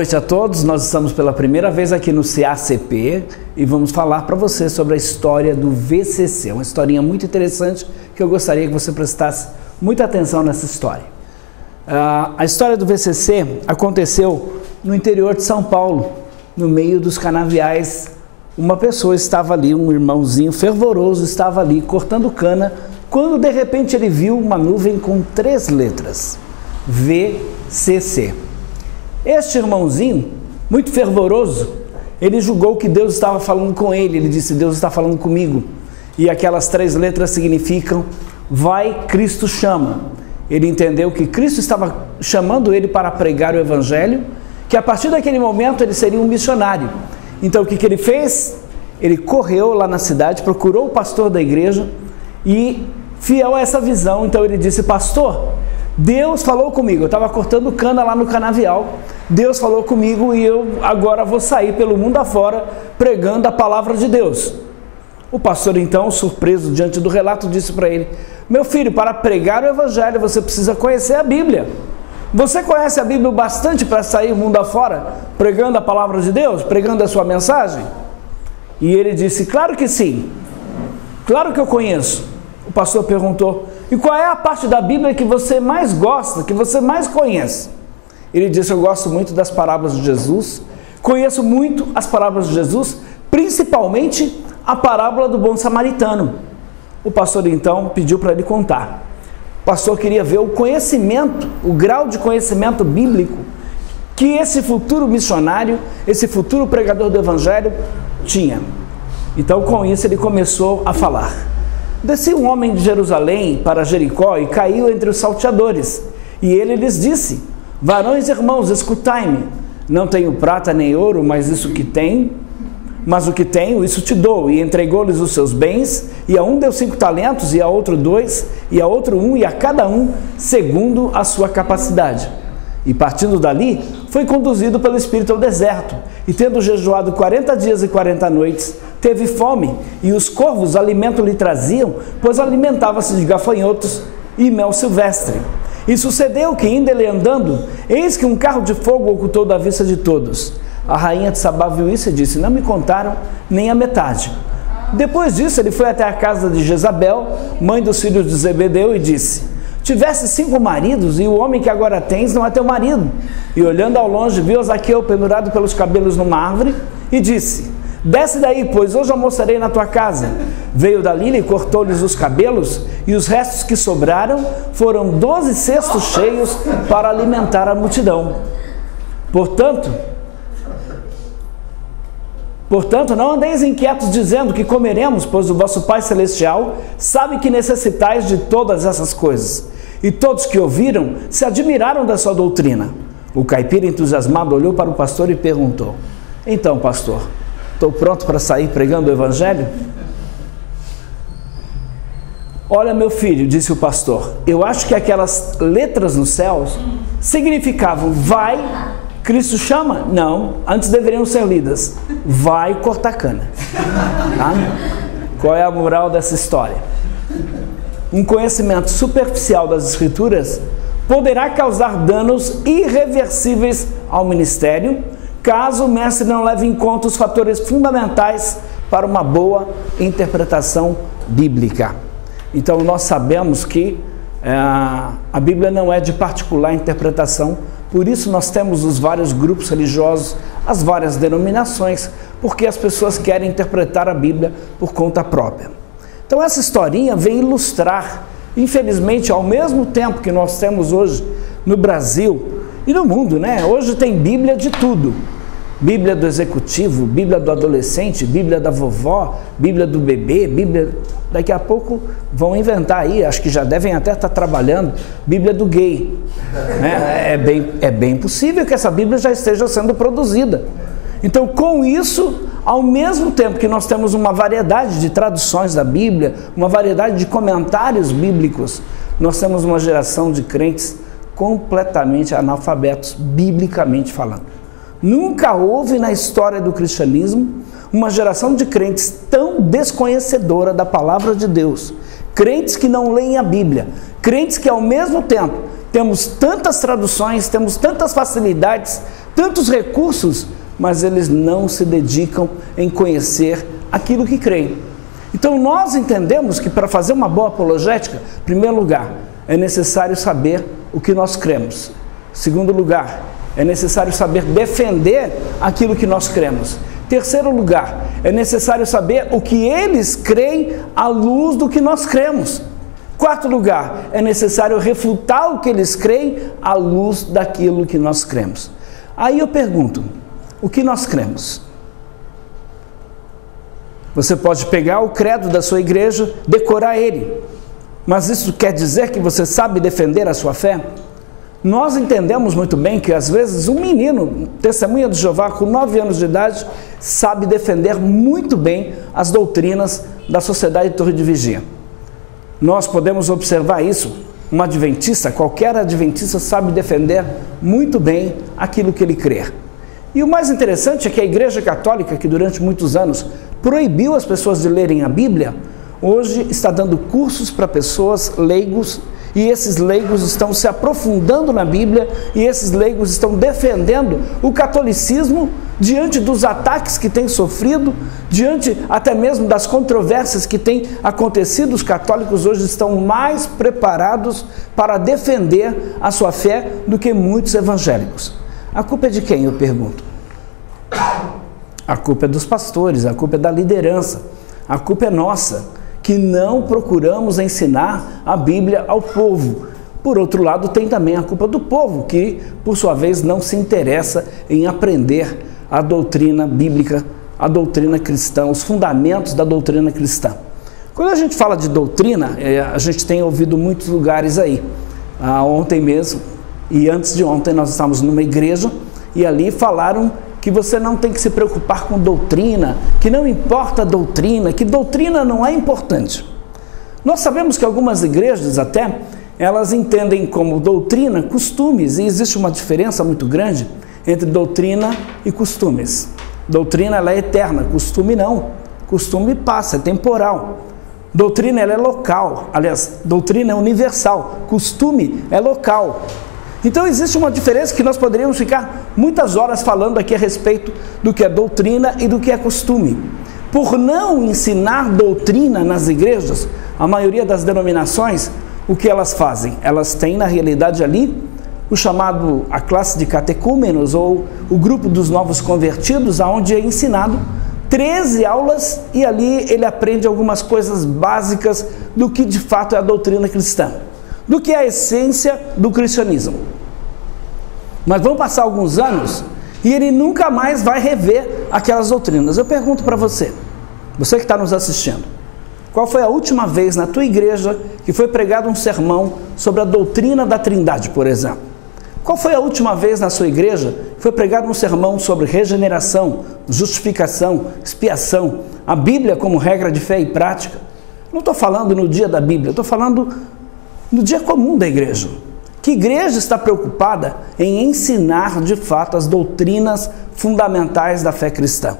Boa noite a todos, nós estamos pela primeira vez aqui no CACP e vamos falar para você sobre a história do VCC, uma historinha muito interessante que eu gostaria que você prestasse muita atenção nessa história. A história do VCC aconteceu no interior de São Paulo, no meio dos canaviais. Uma pessoa estava ali, um irmãozinho fervoroso estava ali cortando cana, quando de repente ele viu uma nuvem com 3 letras, VCC. Este irmãozinho, muito fervoroso, ele julgou que Deus estava falando com ele. Ele disse: Deus está falando comigo. E aquelas 3 letras significam: vai, Cristo chama. Ele entendeu que Cristo estava chamando ele para pregar o Evangelho, que a partir daquele momento ele seria um missionário. Então o que ele fez? Ele correu lá na cidade, procurou o pastor da igreja e, fiel a essa visão, então ele disse: pastor, Deus falou comigo, eu estava cortando cana lá no canavial, Deus falou comigo e eu agora vou sair pelo mundo afora pregando a palavra de Deus. O pastor então, surpreso diante do relato, disse para ele: meu filho, para pregar o Evangelho você precisa conhecer a Bíblia. Você conhece a Bíblia bastante para sair o mundo afora pregando a palavra de Deus, pregando a sua mensagem? E ele disse: claro que sim, claro que eu conheço. O pastor perguntou: e qual é a parte da Bíblia que você mais gosta, que você mais conhece? Ele disse: eu gosto muito das parábolas de Jesus, conheço muito as parábolas de Jesus, principalmente a parábola do bom samaritano. O pastor então pediu para ele contar. O pastor queria ver o conhecimento, o grau de conhecimento bíblico que esse futuro missionário, esse futuro pregador do Evangelho tinha. Então com isso ele começou a falar. Descia um homem de Jerusalém para Jericó e caiu entre os salteadores. E ele lhes disse: varões e irmãos, escutai-me. Não tenho prata nem ouro, mas o que tenho, isso te dou. E entregou-lhes os seus bens, e a um deu 5 talentos, e a outro 2, e a outro 1, e a cada um segundo a sua capacidade. E partindo dali, foi conduzido pelo Espírito ao deserto, e tendo jejuado 40 dias e 40 noites, teve fome, e os corvos alimento lhe traziam, pois alimentava-se de gafanhotos e mel silvestre. E sucedeu que, indo ele andando, eis que um carro de fogo ocultou da vista de todos. A rainha de Sabá viu isso e disse: não me contaram nem a metade. Depois disso, ele foi até a casa de Jezabel, mãe dos filhos de Zebedeu, e disse: tivesse 5 maridos, e o homem que agora tens não é teu marido. E olhando ao longe, viu Zaqueu pendurado pelos cabelos numa árvore, e disse: desce daí, pois hoje almoçarei na tua casa. Veio dali e cortou-lhes os cabelos, e os restos que sobraram foram 12 cestos cheios para alimentar a multidão. Portanto, não andeis inquietos dizendo: que comeremos, pois o vosso Pai Celestial sabe que necessitais de todas essas coisas. E todos que ouviram se admiraram da sua doutrina. O caipira entusiasmado olhou para o pastor e perguntou: então, pastor, estou pronto para sair pregando o Evangelho? Olha, meu filho, disse o pastor, eu acho que aquelas letras nos céus significavam: vai, Cristo chama? Não, antes deveriam ser lidas: vai cortar cana. Tá? Qual é a moral dessa história? Um conhecimento superficial das Escrituras poderá causar danos irreversíveis ao ministério, caso o mestre não leve em conta os fatores fundamentais para uma boa interpretação bíblica. Então nós sabemos que a Bíblia não é de particular interpretação, por isso nós temos os vários grupos religiosos, as várias denominações, porque as pessoas querem interpretar a Bíblia por conta própria. Então essa historinha vem ilustrar, infelizmente, ao mesmo tempo que nós temos hoje no Brasil e no mundo, né? Hoje tem Bíblia de tudo. Bíblia do executivo, Bíblia do adolescente, Bíblia da vovó, Bíblia do bebê, Bíblia... Daqui a pouco vão inventar aí, acho que já devem até estar trabalhando, Bíblia do gay. É bem possível que essa Bíblia já esteja sendo produzida. Então, com isso, ao mesmo tempo que nós temos uma variedade de traduções da Bíblia, uma variedade de comentários bíblicos, nós temos uma geração de crentes completamente analfabetos, biblicamente falando. Nunca houve na história do cristianismo uma geração de crentes tão desconhecedora da palavra de Deus, crentes que não leem a Bíblia, crentes que ao mesmo tempo temos tantas traduções, temos tantas facilidades, tantos recursos, mas eles não se dedicam em conhecer aquilo que creem. Então nós entendemos que para fazer uma boa apologética, em primeiro lugar, é necessário saber o que nós cremos. Em segundo lugar, é necessário saber defender aquilo que nós cremos. Em terceiro lugar, é necessário saber o que eles creem à luz do que nós cremos. Em quarto lugar, é necessário refutar o que eles creem à luz daquilo que nós cremos. Aí eu pergunto, o que nós cremos? Você pode pegar o credo da sua igreja, decorar ele, mas isso quer dizer que você sabe defender a sua fé? Nós entendemos muito bem que às vezes um menino, testemunha de Jeová, com 9 anos de idade, sabe defender muito bem as doutrinas da Sociedade de Torre de Vigia. Nós podemos observar isso. Um adventista, qualquer adventista sabe defender muito bem aquilo que ele crê. E o mais interessante é que a Igreja Católica, que durante muitos anos proibiu as pessoas de lerem a Bíblia, hoje está dando cursos para pessoas leigos, e esses leigos estão se aprofundando na Bíblia, e esses leigos estão defendendo o catolicismo diante dos ataques que tem sofrido, diante até mesmo das controvérsias que têm acontecido. Os católicos hoje estão mais preparados para defender a sua fé do que muitos evangélicos. A culpa é de quem, eu pergunto? A culpa é dos pastores, a culpa é da liderança, a culpa é nossa, que não procuramos ensinar a Bíblia ao povo. Por outro lado, tem também a culpa do povo, que, por sua vez, não se interessa em aprender a doutrina bíblica, a doutrina cristã, os fundamentos da doutrina cristã. Quando a gente fala de doutrina, a gente tem ouvido muitos lugares aí. Ontem mesmo, e antes de ontem, nós estávamos numa igreja, e ali falaram que você não tem que se preocupar com doutrina, que não importa a doutrina, que doutrina não é importante. Nós sabemos que algumas igrejas até, elas entendem como doutrina costumes, e existe uma diferença muito grande entre doutrina e costumes. Doutrina ela é eterna, costume não. Costume passa, é temporal. Doutrina ela é local, aliás, doutrina é universal, costume é local. Então existe uma diferença que nós poderíamos ficar muitas horas falando aqui a respeito do que é doutrina e do que é costume. Por não ensinar doutrina nas igrejas, a maioria das denominações, o que elas fazem? Elas têm na realidade ali o chamado, a classe de catecúmenos ou o grupo dos novos convertidos, onde é ensinado 13 aulas e ali ele aprende algumas coisas básicas do que de fato é a doutrina cristã, do que é a essência do cristianismo. Mas vão passar alguns anos e ele nunca mais vai rever aquelas doutrinas. Eu pergunto para você, você que está nos assistindo, qual foi a última vez na tua igreja que foi pregado um sermão sobre a doutrina da Trindade, por exemplo? Qual foi a última vez na sua igreja que foi pregado um sermão sobre regeneração, justificação, expiação, a Bíblia como regra de fé e prática? Não estou falando no dia da Bíblia, estou falando no dia comum da igreja. Que igreja está preocupada em ensinar de fato as doutrinas fundamentais da fé cristã?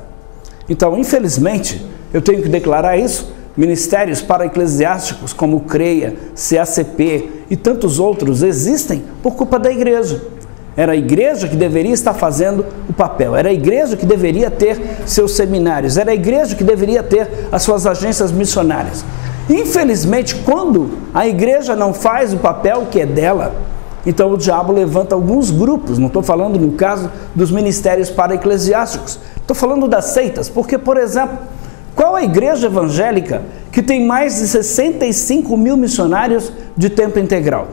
Então, infelizmente, eu tenho que declarar isso, ministérios para-eclesiásticos como o CREA, CACP e tantos outros existem por culpa da igreja. Era a igreja que deveria estar fazendo o papel, era a igreja que deveria ter seus seminários, era a igreja que deveria ter as suas agências missionárias. Infelizmente, quando a igreja não faz o papel que é dela, então o diabo levanta alguns grupos, não estou falando no caso dos ministérios para-eclesiásticos, estou falando das seitas, porque, por exemplo, qual a igreja evangélica que tem mais de 65 mil missionários de tempo integral?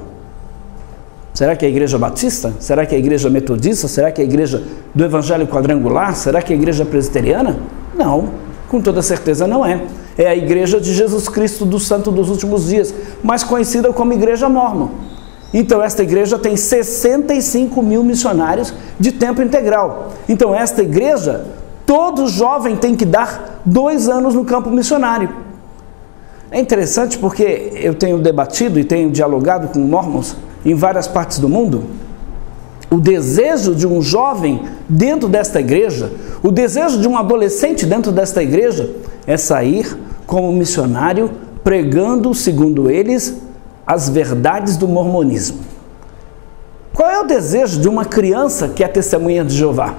Será que é a igreja batista? Será que é a igreja metodista? Será que é a igreja do evangelho quadrangular? Será que é a igreja presbiteriana? Não, com toda certeza não é. É a igreja de Jesus Cristo do Santo dos Últimos Dias, mais conhecida como igreja mórmon. Então esta igreja tem 65 mil missionários de tempo integral. Então esta igreja, todo jovem tem que dar 2 anos no campo missionário. É interessante porque eu tenho debatido e tenho dialogado com mormons em várias partes do mundo. O desejo de um jovem dentro desta igreja, o desejo de um adolescente dentro desta igreja é sair como missionário pregando, segundo eles, as verdades do mormonismo. desejo de uma criança que é testemunha de Jeová?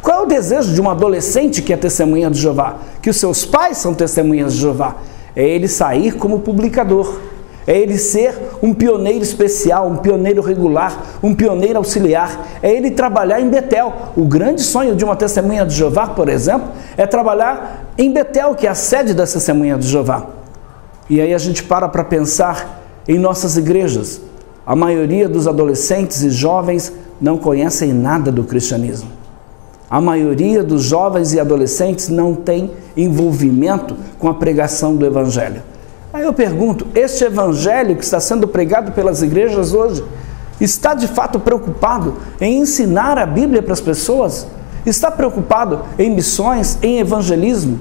Qual é o desejo de um adolescente que é testemunha de Jeová? Que os seus pais são testemunhas de Jeová. É ele sair como publicador. É ele ser um pioneiro especial, um pioneiro regular, um pioneiro auxiliar. É ele trabalhar em Betel. O grande sonho de uma testemunha de Jeová, por exemplo, é trabalhar em Betel, que é a sede da testemunha de Jeová. E aí a gente para pensar em nossas igrejas. A maioria dos adolescentes e jovens não conhecem nada do cristianismo. A maioria dos jovens e adolescentes não tem envolvimento com a pregação do Evangelho. Aí eu pergunto, este Evangelho que está sendo pregado pelas igrejas hoje, está de fato preocupado em ensinar a Bíblia para as pessoas? Está preocupado em missões, em evangelismo?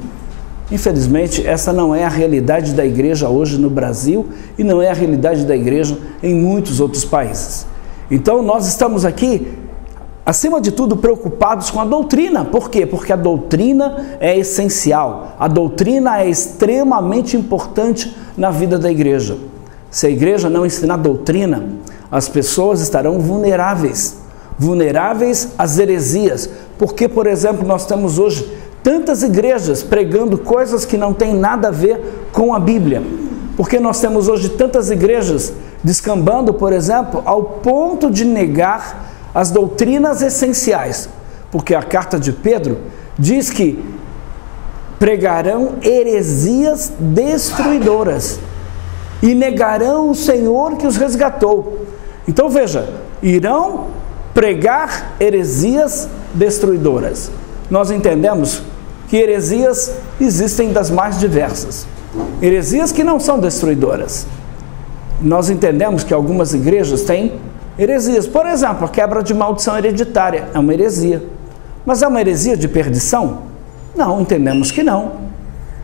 Infelizmente, essa não é a realidade da igreja hoje no Brasil e não é a realidade da igreja em muitos outros países. Então nós estamos aqui, acima de tudo, preocupados com a doutrina. Por quê? Porque a doutrina é essencial, a doutrina é extremamente importante na vida da igreja. Se a igreja não ensinar doutrina, as pessoas estarão vulneráveis às heresias. Porque, por exemplo, nós temos hoje tantas igrejas pregando coisas que não têm nada a ver com a Bíblia. Porque nós temos hoje tantas igrejas descambando, por exemplo, ao ponto de negar as doutrinas essenciais, porque a carta de Pedro diz que pregarão heresias destruidoras e negarão o Senhor que os resgatou. Então veja, irão pregar heresias destruidoras. Nós entendemos que heresias existem das mais diversas, heresias que não são destruidoras. Nós entendemos que algumas igrejas têm heresias. Por exemplo, a quebra de maldição hereditária é uma heresia. Mas é uma heresia de perdição? Não, entendemos que não.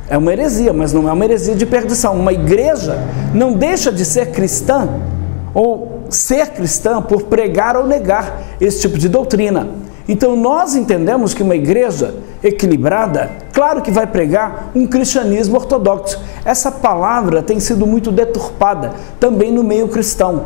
É uma heresia, mas não é uma heresia de perdição. Uma igreja não deixa de ser cristã ou ser cristã por pregar ou negar esse tipo de doutrina. Então nós entendemos que uma igreja equilibrada, claro que vai pregar um cristianismo ortodoxo. Essa palavra tem sido muito deturpada também no meio cristão.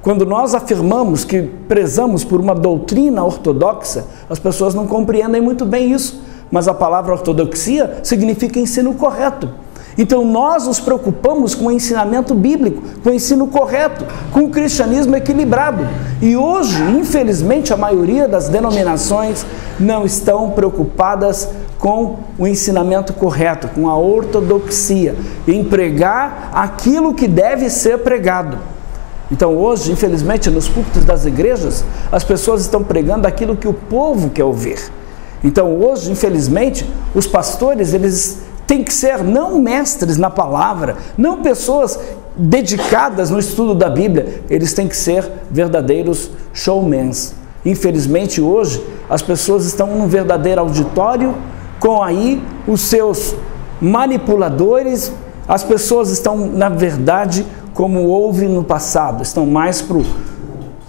Quando nós afirmamos que prezamos por uma doutrina ortodoxa, as pessoas não compreendem muito bem isso, mas a palavra ortodoxia significa ensino correto. Então nós nos preocupamos com o ensinamento bíblico, com o ensino correto, com o cristianismo equilibrado. E hoje, infelizmente, a maioria das denominações não estão preocupadas com o ensinamento correto, com a ortodoxia, em pregar aquilo que deve ser pregado. Então hoje, infelizmente, nos púlpitos das igrejas, as pessoas estão pregando aquilo que o povo quer ouvir. Então hoje, infelizmente, os pastores, eles têm que ser não mestres na palavra, não pessoas dedicadas no estudo da Bíblia, eles têm que ser verdadeiros showmans. Infelizmente hoje, as pessoas estão num verdadeiro auditório, com aí os seus manipuladores, as pessoas estão, na verdade, como houve no passado, estão mais para o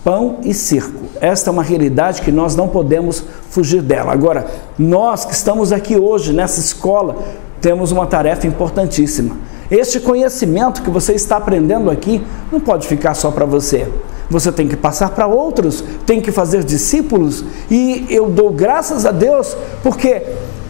pão e circo. Esta é uma realidade que nós não podemos fugir dela. Agora, nós que estamos aqui hoje nessa escola, temos uma tarefa importantíssima. Este conhecimento que você está aprendendo aqui não pode ficar só para você. Você tem que passar para outros, tem que fazer discípulos, e eu dou graças a Deus porque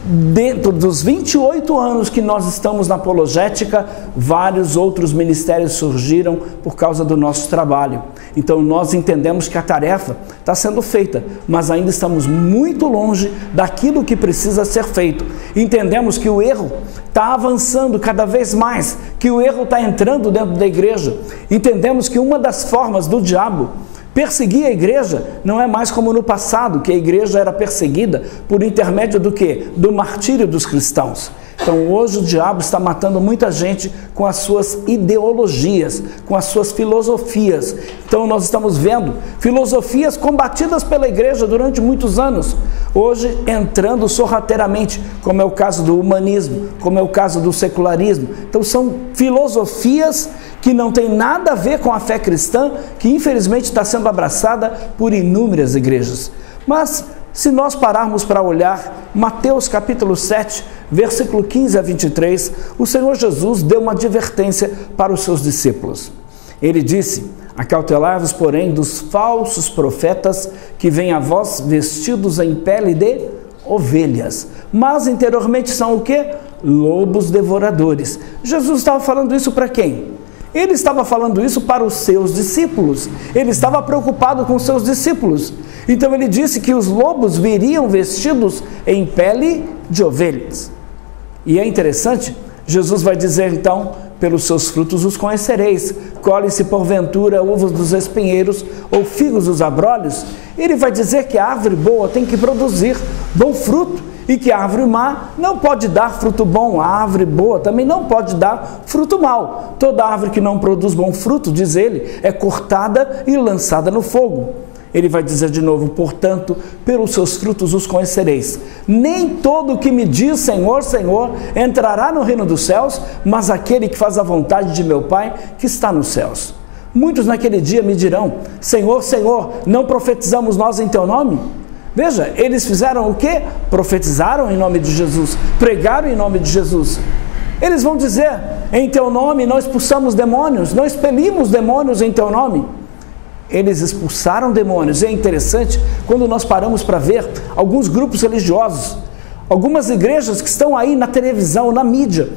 dentro dos 28 anos que nós estamos na apologética, vários outros ministérios surgiram por causa do nosso trabalho. Então nós entendemos que a tarefa está sendo feita, mas ainda estamos muito longe daquilo que precisa ser feito. Entendemos que o erro está avançando cada vez mais, que o erro está entrando dentro da igreja. Entendemos que uma das formas do diabo perseguir a igreja não é mais como no passado, que a igreja era perseguida por intermédio do quê? Do martírio dos cristãos. Então hoje o diabo está matando muita gente com as suas ideologias, com as suas filosofias. Então nós estamos vendo filosofias combatidas pela igreja durante muitos anos, hoje entrando sorrateiramente, como é o caso do humanismo, como é o caso do secularismo. Então são filosofias que não tem nada a ver com a fé cristã, que infelizmente está sendo abraçada por inúmeras igrejas. Mas se nós pararmos para olhar Mateus capítulo 7, versículo 15 a 23, o Senhor Jesus deu uma advertência para os seus discípulos. Ele disse: Acautelai-vos, porém, dos falsos profetas que vêm a vós vestidos em pele de ovelhas, mas interiormente são o quê? Lobos devoradores. Jesus estava falando isso para quem? Ele estava falando isso para os seus discípulos. Ele estava preocupado com os seus discípulos. Então ele disse que os lobos viriam vestidos em pele de ovelhas. E é interessante, Jesus vai dizer então: pelos seus frutos os conhecereis. Colhe-se porventura uvas dos espinheiros ou figos dos abrolhos? Ele vai dizer que a árvore boa tem que produzir bom fruto e que a árvore má não pode dar fruto bom. A árvore boa também não pode dar fruto mau. Toda árvore que não produz bom fruto, diz ele, é cortada e lançada no fogo. Ele vai dizer de novo: portanto, pelos seus frutos os conhecereis. Nem todo que me diz Senhor, Senhor, entrará no reino dos céus, mas aquele que faz a vontade de meu Pai que está nos céus. Muitos naquele dia me dirão: Senhor, Senhor, não profetizamos nós em teu nome? Veja, eles fizeram o quê? Profetizaram em nome de Jesus, pregaram em nome de Jesus. Eles vão dizer: em teu nome nós expulsamos demônios, nós expelimos demônios em teu nome. Eles expulsaram demônios. E é interessante quando nós paramos para ver alguns grupos religiosos, algumas igrejas que estão aí na televisão, na mídia,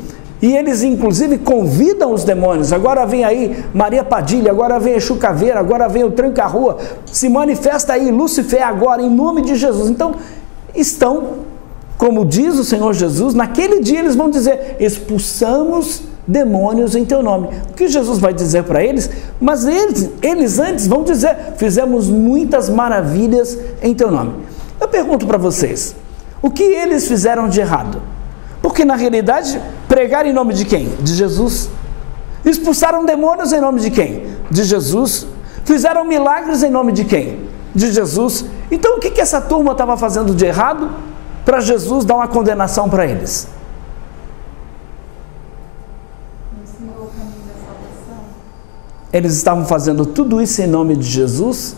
e eles inclusive convidam os demônios. Agora vem aí Maria Padilha, agora vem Exu Caveira, agora vem o Tranca-Rua, se manifesta aí Lúcifer agora em nome de Jesus. Então estão, como diz o Senhor Jesus, naquele dia eles vão dizer: expulsamos demônios em teu nome. O que Jesus vai dizer para eles? Mas eles antes vão dizer: fizemos muitas maravilhas em teu nome. Eu pergunto para vocês, o que eles fizeram de errado? Porque na realidade, pregaram em nome de quem? De Jesus. Expulsaram demônios em nome de quem? De Jesus. Fizeram milagres em nome de quem? De Jesus. Então o que essa turma estava fazendo de errado para Jesus dar uma condenação para eles? Eles estavam fazendo tudo isso em nome de Jesus,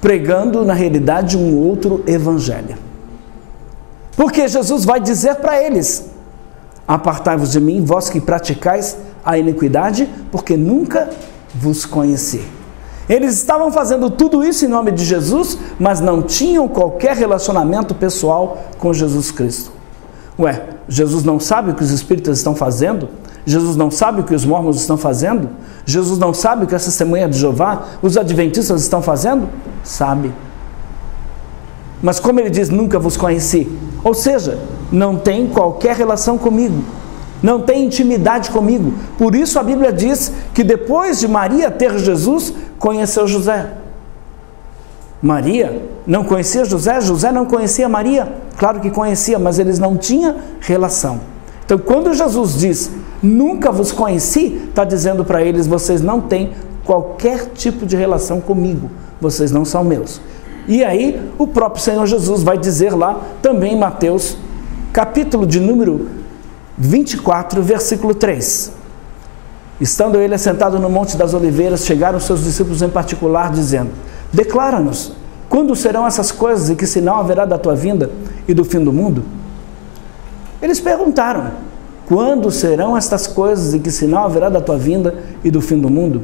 pregando na realidade um outro evangelho. Porque Jesus vai dizer para eles: apartai-vos de mim, vós que praticais a iniquidade, porque nunca vos conheci. Eles estavam fazendo tudo isso em nome de Jesus, mas não tinham qualquer relacionamento pessoal com Jesus Cristo. Ué, Jesus não sabe o que os espíritas estão fazendo? Jesus não sabe o que os mormons estão fazendo? Jesus não sabe o que a testemunha de Jeová, os adventistas estão fazendo? Sabe. Mas como ele diz, nunca vos conheci, ou seja, não tem qualquer relação comigo, não tem intimidade comigo. Por isso a Bíblia diz que depois de Maria ter Jesus, conheceu José. Maria não conhecia José, José não conhecia Maria, claro que conhecia, mas eles não tinham relação. Então quando Jesus diz, nunca vos conheci, está dizendo para eles: vocês não têm qualquer tipo de relação comigo, vocês não são meus. E aí o próprio Senhor Jesus vai dizer lá também em Mateus, capítulo de número 24, versículo 3. Estando ele assentado no Monte das Oliveiras, chegaram seus discípulos em particular, dizendo: declara-nos, quando serão essas coisas e que sinal haverá da tua vinda e do fim do mundo? Eles perguntaram: quando serão estas coisas e que sinal haverá da tua vinda e do fim do mundo?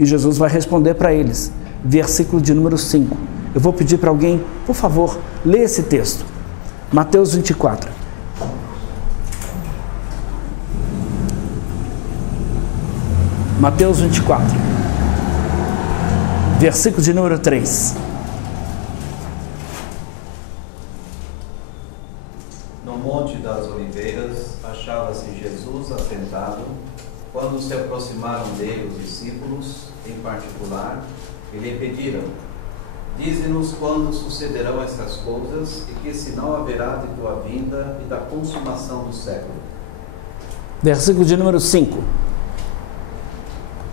E Jesus vai responder para eles, versículo de número 5. Eu vou pedir para alguém, por favor, lê esse texto. Mateus 24. Mateus 24. Versículo de número 3. No Monte das Oliveiras achava-se Jesus assentado, quando se aproximaram dele os discípulos, em particular, e lhe pediram: dize-nos quando sucederão estas coisas e que sinal haverá de tua vinda e da consumação do século. Versículo de número 5.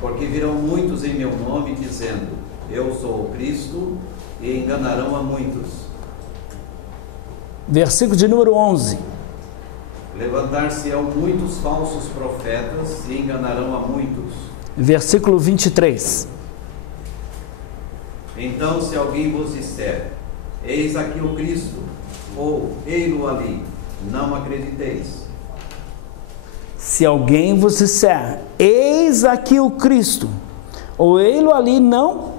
Porque virão muitos em meu nome, dizendo: eu sou o Cristo, e enganarão a muitos. Versículo de número 11. Levantar-se-ão muitos falsos profetas e enganarão a muitos. Versículo 23. Então, se alguém vos disser: eis aqui o Cristo, ou ei-lo ali, não acrediteis. Se alguém vos disser: eis aqui o Cristo, ou ei-lo ali, não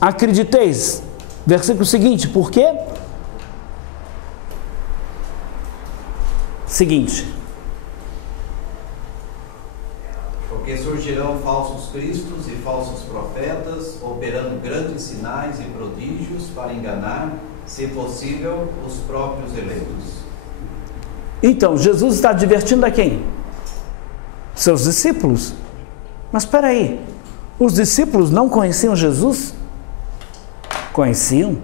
acrediteis. Versículo seguinte, por quê? Seguinte. Porque surgirão falsos cristos e falsos profetas, operando grandes sinais e prodígios para enganar, se possível, os próprios eleitos. Então, Jesus está advertindo a quem? Seus discípulos. Mas espera aí, os discípulos não conheciam Jesus? Conheciam.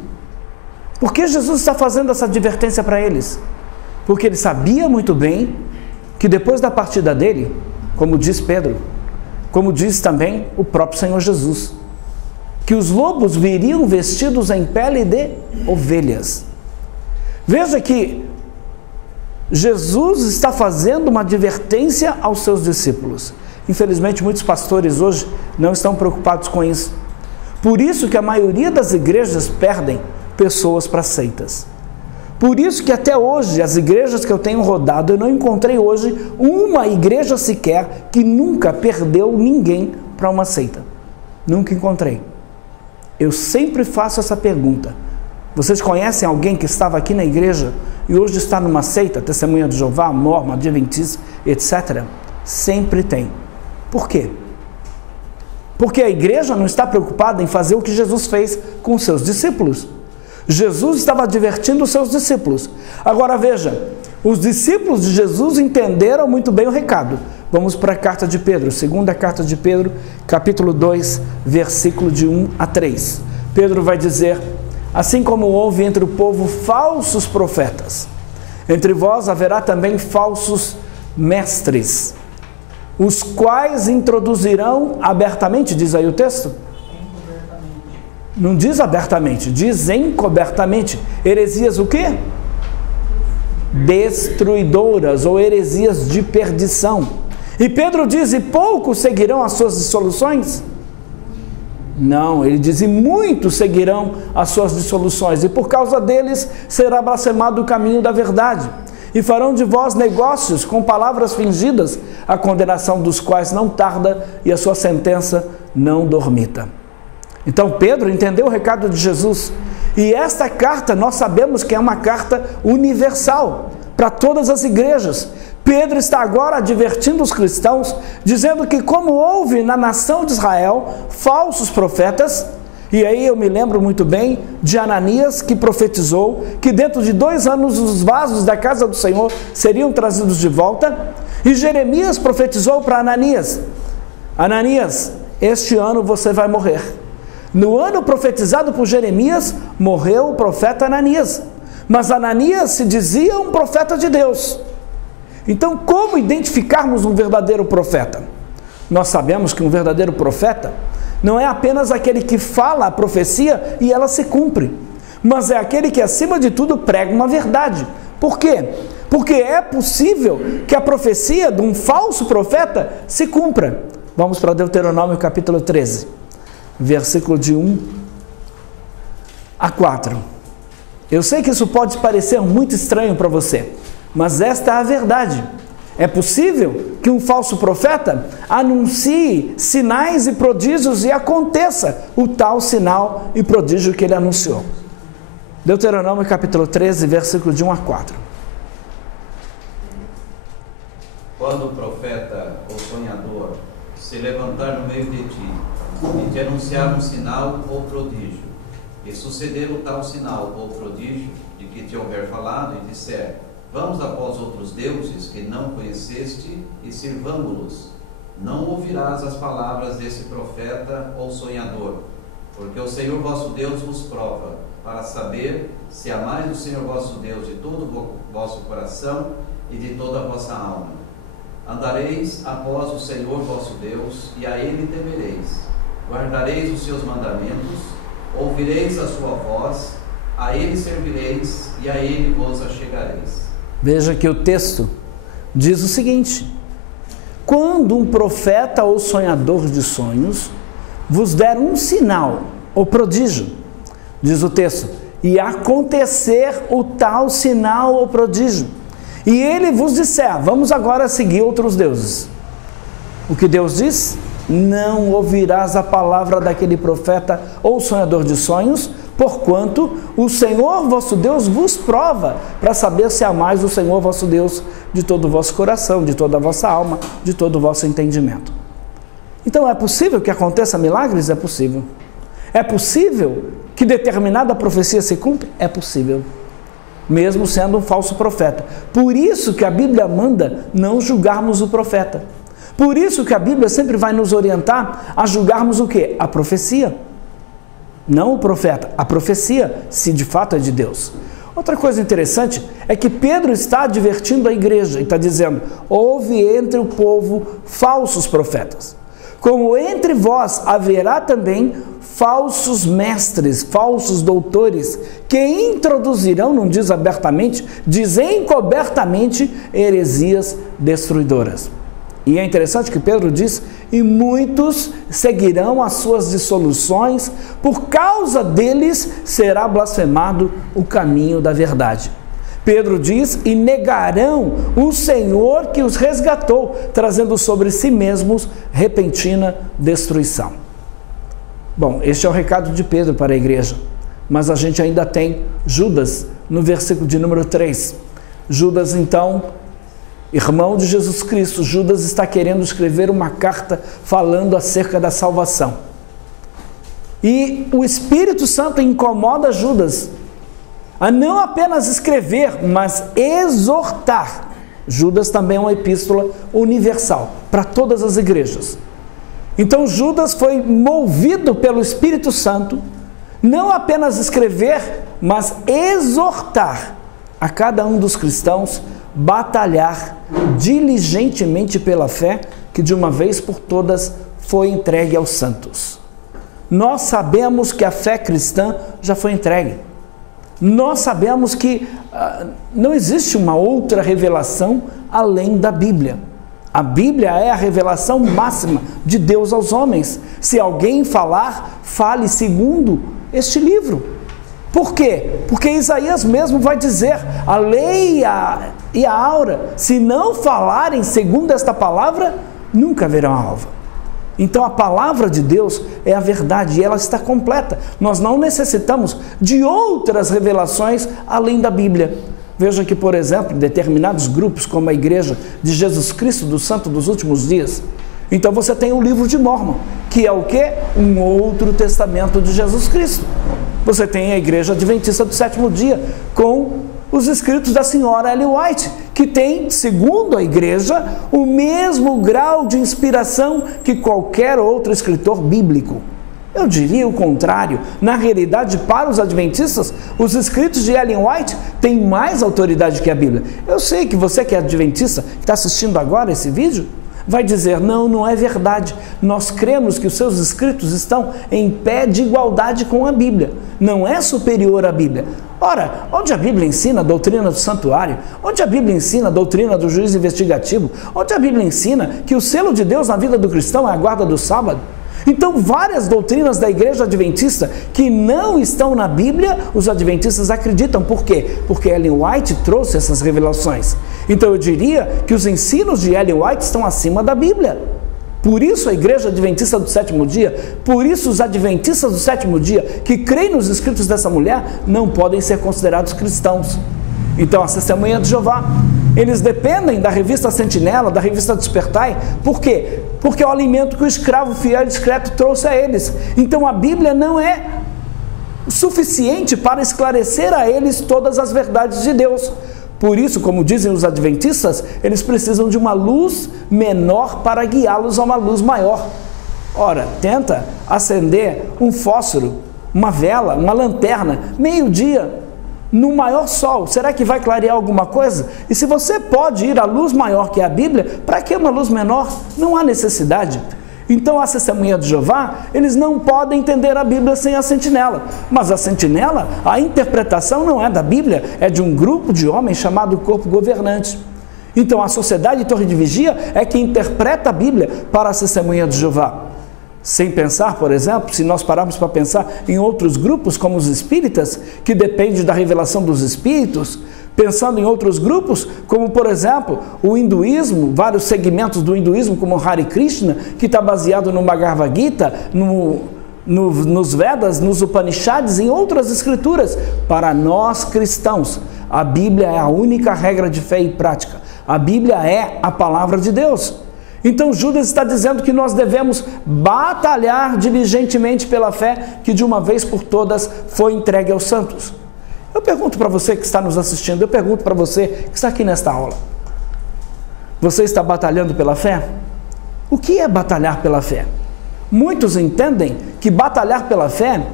Por que Jesus está fazendo essa advertência para eles? Porque ele sabia muito bem que depois da partida dele, como diz Pedro, como diz também o próprio Senhor Jesus, que os lobos viriam vestidos em pele de ovelhas. Veja que Jesus está fazendo uma advertência aos seus discípulos. Infelizmente, muitos pastores hoje não estão preocupados com isso. Por isso que a maioria das igrejas perdem pessoas para seitas. Por isso que até hoje, as igrejas que eu tenho rodado, eu não encontrei hoje uma igreja sequer que nunca perdeu ninguém para uma seita. Nunca encontrei. Eu sempre faço essa pergunta. Vocês conhecem alguém que estava aqui na igreja e hoje está numa seita, Testemunha de Jeová, Mormon, Adventista, etc.? Sempre tem. Por quê? Porque a igreja não está preocupada em fazer o que Jesus fez com os seus discípulos. Jesus estava advertindo os seus discípulos. Agora veja, os discípulos de Jesus entenderam muito bem o recado. Vamos para a carta de Pedro, segunda carta de Pedro, capítulo 2, versículo de 1 a 3. Pedro vai dizer: assim como houve entre o povo falsos profetas, entre vós haverá também falsos mestres, os quais introduzirão abertamente, diz aí o texto? Não diz abertamente, diz encobertamente. Heresias o quê? Destruidoras, ou heresias de perdição. E Pedro diz, e poucos seguirão as suas dissoluções? Não, ele diz, e muitos seguirão as suas dissoluções, e por causa deles será blasfemado o caminho da verdade. E farão de vós negócios com palavras fingidas, a condenação dos quais não tarda, e a sua sentença não dormita. Então Pedro entendeu o recado de Jesus, e esta carta nós sabemos que é uma carta universal, para todas as igrejas. Pedro está agora advertindo os cristãos, dizendo que como houve na nação de Israel falsos profetas, e aí eu me lembro muito bem de Ananias, que profetizou que dentro de 2 anos os vasos da casa do Senhor seriam trazidos de volta, e Jeremias profetizou para Ananias: Ananias, este ano você vai morrer. No ano profetizado por Jeremias, morreu o profeta Ananias, mas Ananias se dizia um profeta de Deus. Então, como identificarmos um verdadeiro profeta? Nós sabemos que um verdadeiro profeta não é apenas aquele que fala a profecia e ela se cumpre, mas é aquele que, acima de tudo, prega uma verdade. Por quê? Porque é possível que a profecia de um falso profeta se cumpra. Vamos para Deuteronômio capítulo 13, versículo de 1 a 4. Eu sei que isso pode parecer muito estranho para você, mas esta é a verdade. É possível que um falso profeta anuncie sinais e prodígios e aconteça o tal sinal e prodígio que ele anunciou. Deuteronômio capítulo 13, versículo de 1 a 4. Quando o profeta ou sonhador se levantar no meio de ti e te anunciar um sinal ou prodígio, e suceder o tal sinal ou prodígio de que te houver falado e disser: vamos após outros deuses que não conheceste e sirvamo-los, não ouvirás as palavras desse profeta ou sonhador, porque o Senhor vosso Deus vos prova, para saber se amais o Senhor vosso Deus de todo o vosso coração e de toda a vossa alma. Andareis após o Senhor vosso Deus, e a Ele temereis. Guardareis os seus mandamentos, ouvireis a sua voz, a Ele servireis, e a Ele vos achegareis. Veja que o texto diz o seguinte: quando um profeta ou sonhador de sonhos vos der um sinal ou prodígio, diz o texto, e acontecer o tal sinal ou prodígio, e ele vos disser: vamos agora seguir outros deuses. O que Deus diz? não ouvirás a palavra daquele profeta ou sonhador de sonhos, porquanto o Senhor vosso Deus vos prova, para saber se amais o Senhor vosso Deus de todo o vosso coração, de toda a vossa alma, de todo o vosso entendimento. Então é possível que aconteça milagres? É possível. É possível que determinada profecia se cumpra? É possível, mesmo sendo um falso profeta. Por isso que a Bíblia manda não julgarmos o profeta. Por isso que a Bíblia sempre vai nos orientar a julgarmos o quê? A profecia. Não o profeta, a profecia, se de fato é de Deus. Outra coisa interessante é que Pedro está advertindo a igreja e está dizendo: houve entre o povo falsos profetas, como entre vós haverá também falsos mestres, falsos doutores, que introduzirão, não diz abertamente, diz encobertamente, heresias destruidoras. E é interessante que Pedro diz: e muitos seguirão as suas dissoluções, por causa deles será blasfemado o caminho da verdade. Pedro diz: e negarão o Senhor que os resgatou, trazendo sobre si mesmos repentina destruição. Bom, este é o recado de Pedro para a igreja, mas a gente ainda tem Judas no versículo de número 3. Judas, então, irmão de Jesus Cristo, Judas está querendo escrever uma carta falando acerca da salvação. E o Espírito Santo incomoda Judas a não apenas escrever, mas exortar. Judas também é uma epístola universal para todas as igrejas. Então Judas foi movido pelo Espírito Santo, não apenas escrever, mas exortar a cada um dos cristãos batalhar diligentemente pela fé que de uma vez por todas foi entregue aos santos. Nós sabemos que a fé cristã já foi entregue. Nós sabemos que não existe uma outra revelação além da Bíblia. A Bíblia é a revelação máxima de Deus aos homens. Se alguém falar, fale segundo este livro. Por quê? Porque Isaías mesmo vai dizer: a lei e a aura, se não falarem segundo esta palavra, nunca verão a alva. Então a palavra de Deus é a verdade e ela está completa. Nós não necessitamos de outras revelações além da Bíblia. Veja que, por exemplo, determinados grupos, como a Igreja de Jesus Cristo do Santo dos Últimos Dias, então você tem o livro de Mórmon, que é o quê? Um outro testamento de Jesus Cristo. Você tem a Igreja Adventista do Sétimo Dia, com os escritos da senhora Ellen White, que tem, segundo a Igreja, o mesmo grau de inspiração que qualquer outro escritor bíblico. Eu diria o contrário. Na realidade, para os adventistas, os escritos de Ellen White têm mais autoridade que a Bíblia. Eu sei que você que é adventista, que está assistindo agora esse vídeo, vai dizer: não, não é verdade. Nós cremos que os seus escritos estão em pé de igualdade com a Bíblia. Não é superior à Bíblia. Ora, onde a Bíblia ensina a doutrina do santuário, onde a Bíblia ensina a doutrina do juiz investigativo, onde a Bíblia ensina que o selo de Deus na vida do cristão é a guarda do sábado. Então, várias doutrinas da Igreja Adventista que não estão na Bíblia, os adventistas acreditam. Por quê? Porque Ellen White trouxe essas revelações. Então, eu diria que os ensinos de Ellen White estão acima da Bíblia. Por isso, a Igreja Adventista do Sétimo Dia, por isso os adventistas do Sétimo Dia que creem nos escritos dessa mulher, não podem ser considerados cristãos. Então, a Testemunha de Jeová, eles dependem da revista Sentinela, da revista Despertai. Por quê? Porque é o alimento que o escravo fiel e discreto trouxe a eles. Então a Bíblia não é suficiente para esclarecer a eles todas as verdades de Deus. Por isso, como dizem os adventistas, eles precisam de uma luz menor para guiá-los a uma luz maior. Ora, tenta acender um fósforo, uma vela, uma lanterna, meio-dia, no maior sol, será que vai clarear alguma coisa? E se você pode ir à luz maior que a Bíblia, para que uma luz menor? Não há necessidade. Então a Testemunha de Jeová, eles não podem entender a Bíblia sem a Sentinela. Mas a Sentinela, a interpretação não é da Bíblia, é de um grupo de homens chamado Corpo Governante. Então a Sociedade Torre de Vigia é que interpreta a Bíblia para a Testemunha de Jeová. Sem pensar, por exemplo, se nós pararmos para pensar em outros grupos como os espíritas, que dependem da revelação dos espíritos, Pensando em outros grupos, como por exemplo o hinduísmo, vários segmentos do hinduísmo, como o Hare Krishna, que está baseado no Bhagavad Gita, nos Vedas, nos Upanishads, em outras escrituras. Para nós cristãos, a Bíblia é a única regra de fé e prática. A Bíblia é a palavra de Deus. Então Judas está dizendo que nós devemos batalhar diligentemente pela fé que de uma vez por todas foi entregue aos santos. Eu pergunto para você que está nos assistindo, eu pergunto para você que está aqui nesta aula: você está batalhando pela fé? O que é batalhar pela fé? Muitos entendem que batalhar pela fé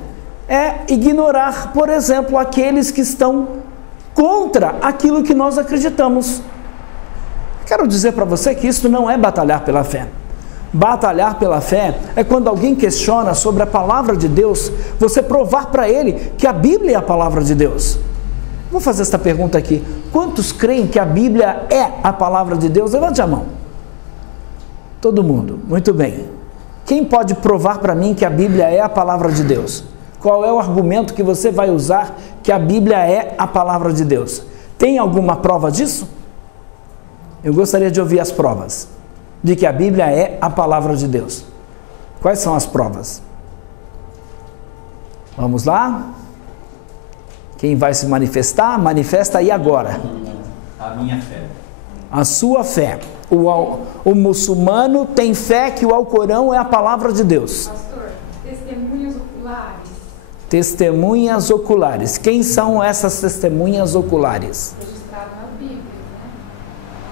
é ignorar, por exemplo, aqueles que estão contra aquilo que nós acreditamos. Quero dizer para você que isso não é batalhar pela fé. Batalhar pela fé é quando alguém questiona sobre a palavra de Deus, você provar para ele que a Bíblia é a palavra de Deus. Vou fazer esta pergunta aqui: quantos creem que a Bíblia é a palavra de Deus? Levante a mão. Todo mundo, muito bem. Quem pode provar para mim que a Bíblia é a palavra de Deus? Qual é o argumento que você vai usar que a Bíblia é a palavra de Deus? Tem alguma prova disso? Eu gostaria de ouvir as provas de que a Bíblia é a palavra de Deus. Quais são as provas? Vamos lá? Quem vai se manifestar? Manifesta aí agora. A minha fé. A sua fé. O muçulmano tem fé que o Alcorão é a palavra de Deus. Pastor, testemunhas oculares. Testemunhas oculares. Quem são essas testemunhas oculares? Registrado na Bíblia, né?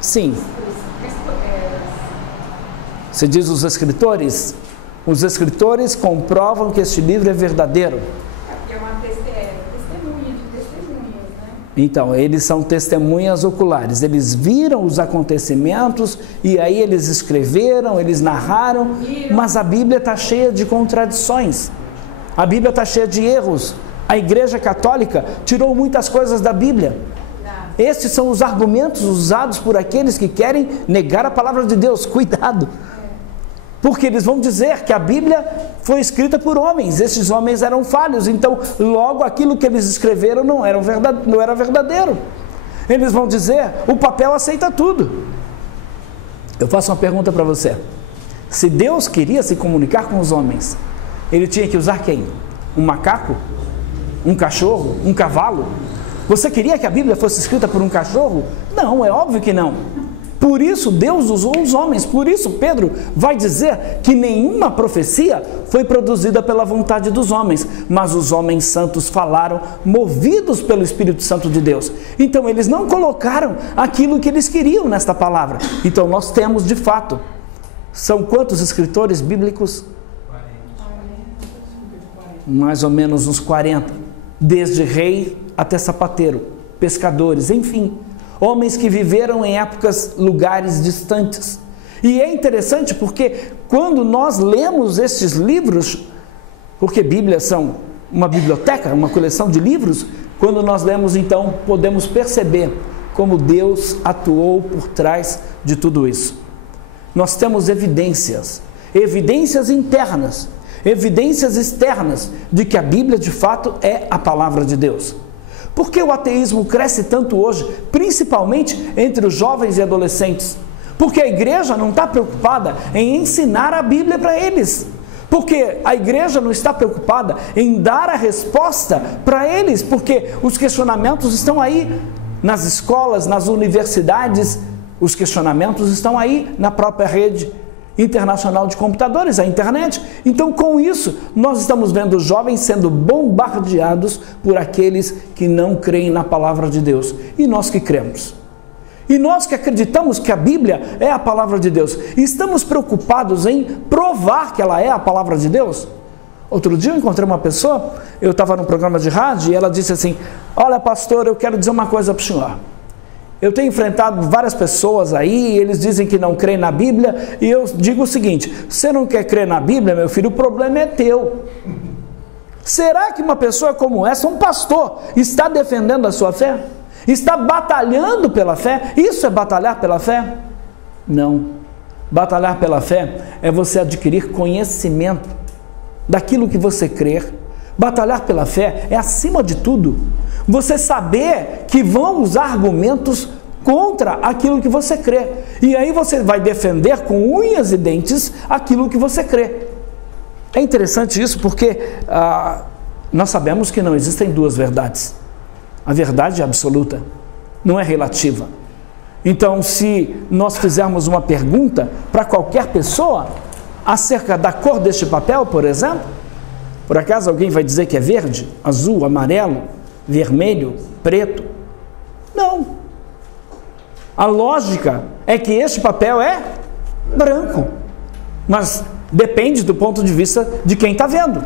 Sim. Você diz os escritores? Os escritores comprovam que este livro é verdadeiro. É porque é uma testemunha de testemunhas, né? Então, eles são testemunhas oculares. Eles viram os acontecimentos e aí eles escreveram, eles narraram, mas a Bíblia está cheia de contradições. A Bíblia está cheia de erros. A Igreja Católica tirou muitas coisas da Bíblia. Estes são os argumentos usados por aqueles que querem negar a palavra de Deus. Cuidado! Porque eles vão dizer que a Bíblia foi escrita por homens, esses homens eram falhos, então logo aquilo que eles escreveram não era verdadeiro. Eles vão dizer, o papel aceita tudo. Eu faço uma pergunta para você: se Deus queria se comunicar com os homens, ele tinha que usar quem? Um macaco? Um cachorro? Um cavalo? Você queria que a Bíblia fosse escrita por um cachorro? Não, é óbvio que não. Por isso Deus usou os homens. Por isso Pedro vai dizer que nenhuma profecia foi produzida pela vontade dos homens, mas os homens santos falaram movidos pelo Espírito Santo de Deus. Então eles não colocaram aquilo que eles queriam nesta palavra. Então nós temos de fato, são quantos escritores bíblicos? 40. Mais ou menos uns 40, desde rei até sapateiro, pescadores, enfim, homens que viveram em épocas, lugares distantes. E é interessante porque quando nós lemos estes livros, porque Bíblias são uma biblioteca, uma coleção de livros, quando nós lemos, então, podemos perceber como Deus atuou por trás de tudo isso. Nós temos evidências internas, evidências externas de que a Bíblia de fato é a palavra de Deus. Por que o ateísmo cresce tanto hoje, principalmente entre os jovens e adolescentes? Porque a igreja não está preocupada em ensinar a Bíblia para eles. Porque a igreja não está preocupada em dar a resposta para eles, porque os questionamentos estão aí nas escolas, nas universidades, os questionamentos estão aí na própria rede internacional de computadores, a internet. Então, com isso, nós estamos vendo os jovens sendo bombardeados por aqueles que não creem na palavra de Deus. E nós que cremos. E nós que acreditamos que a Bíblia é a palavra de Deus, estamos preocupados em provar que ela é a palavra de Deus? Outro dia eu encontrei uma pessoa, eu estava num programa de rádio e ela disse assim: olha, pastor, eu quero dizer uma coisa para o senhor. Eu tenho enfrentado várias pessoas aí, eles dizem que não creem na Bíblia, e eu digo o seguinte: você não quer crer na Bíblia, meu filho, o problema é teu. Será que uma pessoa como essa, um pastor, está defendendo a sua fé? Está batalhando pela fé? Isso é batalhar pela fé? Não. Batalhar pela fé é você adquirir conhecimento daquilo que você crer, Batalhar pela fé é, acima de tudo, você saber que vão usar argumentos contra aquilo que você crê. E aí você vai defender com unhas e dentes aquilo que você crê. É interessante isso porque nós sabemos que não existem duas verdades. A verdade é absoluta, não é relativa. Então, se nós fizermos uma pergunta para qualquer pessoa acerca da cor deste papel, por exemplo, por acaso alguém vai dizer que é verde, azul, amarelo, vermelho, preto? Não. A lógica é que este papel é branco, mas depende do ponto de vista de quem está vendo.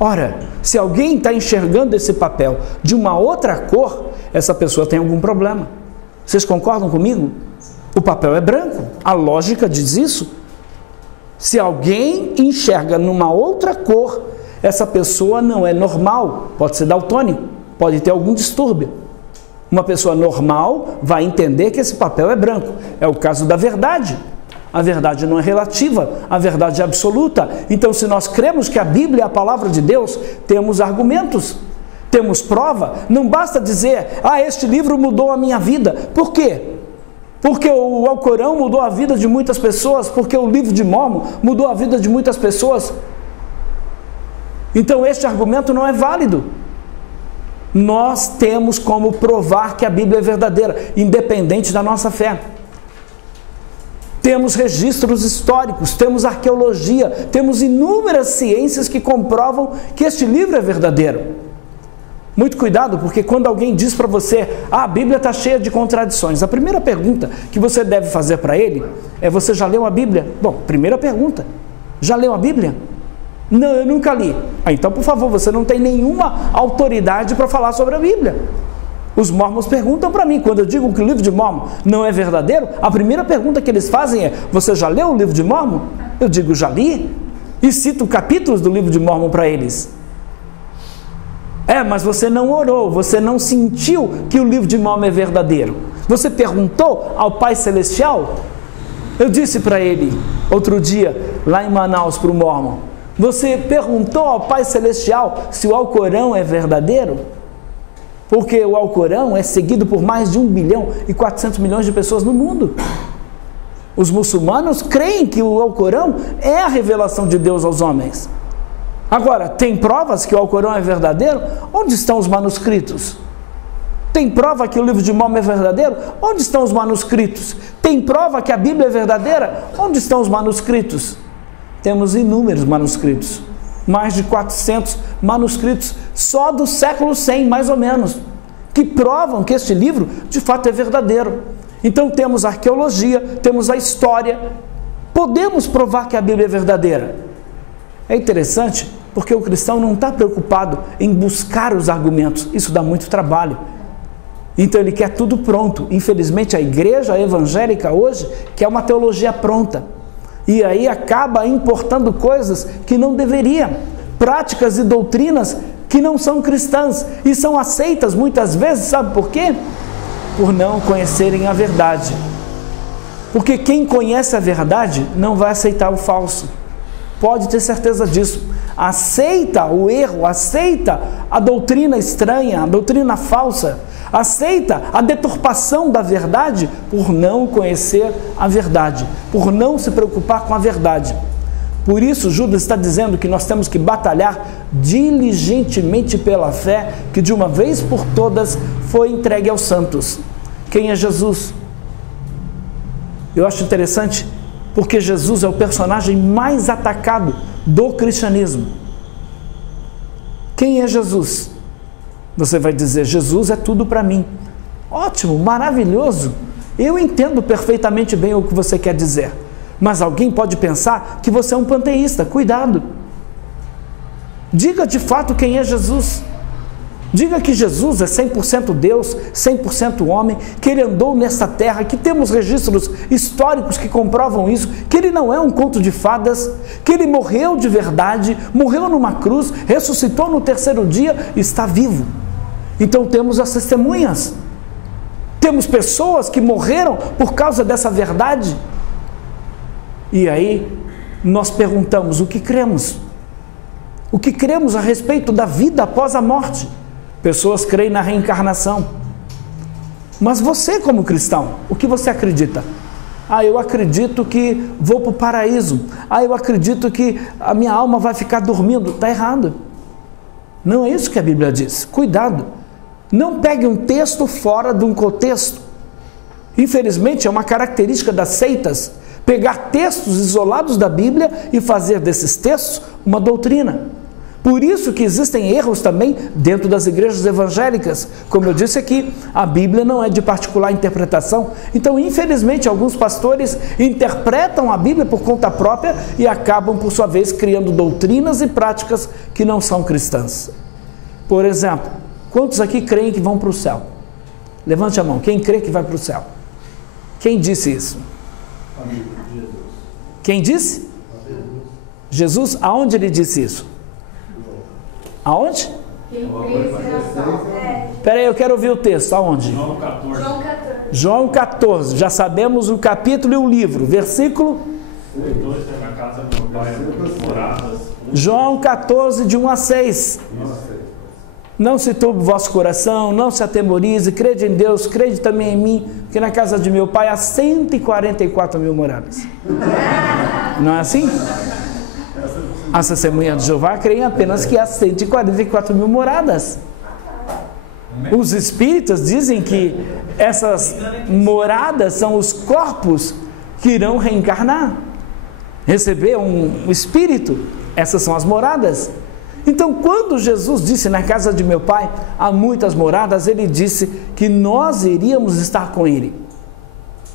Ora, se alguém está enxergando esse papel de uma outra cor, essa pessoa tem algum problema. Vocês concordam comigo? O papel é branco, a lógica diz isso. Se alguém enxerga numa outra cor, essa pessoa não é normal, pode ser daltônico, pode ter algum distúrbio. Uma pessoa normal vai entender que esse papel é branco. É o caso da verdade. A verdade não é relativa, a verdade é absoluta. Então, se nós cremos que a Bíblia é a palavra de Deus, temos argumentos, temos prova. Não basta dizer, este livro mudou a minha vida. Por quê? Porque o Alcorão mudou a vida de muitas pessoas, porque o livro de Mórmon mudou a vida de muitas pessoas. Então, este argumento não é válido. Nós temos como provar que a Bíblia é verdadeira, independente da nossa fé. Temos registros históricos, temos arqueologia, temos inúmeras ciências que comprovam que este livro é verdadeiro. Muito cuidado, porque quando alguém diz para você, a Bíblia está cheia de contradições, a primeira pergunta que você deve fazer para ele é, você já leu a Bíblia? Bom, primeira pergunta, já leu a Bíblia? Não, eu nunca li. Então, por favor, você não tem nenhuma autoridade para falar sobre a Bíblia. Os mormons perguntam para mim, quando eu digo que o livro de Mórmon não é verdadeiro, a primeira pergunta que eles fazem é, você já leu o livro de Mórmon? Eu digo, já li, e cito capítulos do livro de Mórmon para eles. Mas você não orou, você não sentiu que o livro de Mórmon é verdadeiro. Você perguntou ao Pai Celestial? Eu disse para ele, outro dia, lá em Manaus, para o mormon, você perguntou ao Pai Celestial se o Alcorão é verdadeiro? Porque o Alcorão é seguido por mais de 1 bilhão e 400 milhões de pessoas no mundo. Os muçulmanos creem que o Alcorão é a revelação de Deus aos homens. Agora, tem provas que o Alcorão é verdadeiro? Onde estão os manuscritos? Tem prova que o livro de Mórmon é verdadeiro? Onde estão os manuscritos? Tem prova que a Bíblia é verdadeira? Onde estão os manuscritos? Temos inúmeros manuscritos. Mais de 400 manuscritos só do século 100, mais ou menos, que provam que este livro de fato é verdadeiro. Então temos a arqueologia, temos a história, podemos provar que a Bíblia é verdadeira. É interessante porque o cristão não está preocupado em buscar os argumentos, isso dá muito trabalho. Então ele quer tudo pronto. Infelizmente a igreja evangélica hoje quer uma teologia pronta. E aí acaba importando coisas que não deveriam, práticas e doutrinas que não são cristãs e são aceitas muitas vezes, sabe por quê? Por não conhecerem a verdade. Porque quem conhece a verdade não vai aceitar o falso. Pode ter certeza disso. Aceita o erro, aceita a doutrina estranha, a doutrina falsa, aceita a deturpação da verdade por não conhecer a verdade, por não se preocupar com a verdade. Por isso, Judas está dizendo que nós temos que batalhar diligentemente pela fé que de uma vez por todas foi entregue aos santos. Quem é Jesus? Eu acho interessante porque Jesus é o personagem mais atacado do cristianismo. Quem é Jesus? Você vai dizer, Jesus é tudo para mim. Ótimo, maravilhoso. Eu entendo perfeitamente bem o que você quer dizer. Mas alguém pode pensar que você é um panteísta. Cuidado. Diga de fato quem é Jesus. Diga que Jesus é 100% Deus, 100% homem, que Ele andou nessa terra, que temos registros históricos que comprovam isso, que Ele não é um conto de fadas, que Ele morreu de verdade, morreu numa cruz, ressuscitou no terceiro dia e está vivo. Então temos as testemunhas. Temos pessoas que morreram por causa dessa verdade. E aí nós perguntamos o que cremos. O que cremos a respeito da vida após a morte. Pessoas creem na reencarnação. Mas você, como cristão, o que você acredita? Eu acredito que vou para o paraíso. Eu acredito que a minha alma vai ficar dormindo. Está errado. Não é isso que a Bíblia diz. Cuidado. Não pegue um texto fora de um contexto. Infelizmente, é uma característica das seitas pegar textos isolados da Bíblia e fazer desses textos uma doutrina. Por isso que existem erros também dentro das igrejas evangélicas. Como eu disse aqui, a Bíblia não é de particular interpretação. Então, infelizmente, alguns pastores interpretam a Bíblia por conta própria e acabam, por sua vez, criando doutrinas e práticas que não são cristãs. Por exemplo, quantos aqui creem que vão para o céu? Levante a mão. Quem crê que vai para o céu? Quem disse isso? Quem disse? Jesus. Aonde ele disse isso? Aonde? Espera aí, eu quero ouvir o texto. Aonde? João 14. João 14. Já sabemos o capítulo e o livro. Versículo? Na casa do meu pai, moradas. João 14, de 1 a 6. Não se turbe o vosso coração, não se atemorize, crede em Deus, crede também em mim, porque na casa de meu pai há 144 mil moradas. Não é assim? As testemunhas de Jeová creem apenas que há 144 mil moradas. Os espíritas dizem que essas moradas são os corpos que irão reencarnar, receber um espírito. Essas são as moradas. Então, quando Jesus disse na casa de meu pai há muitas moradas, ele disse que nós iríamos estar com ele.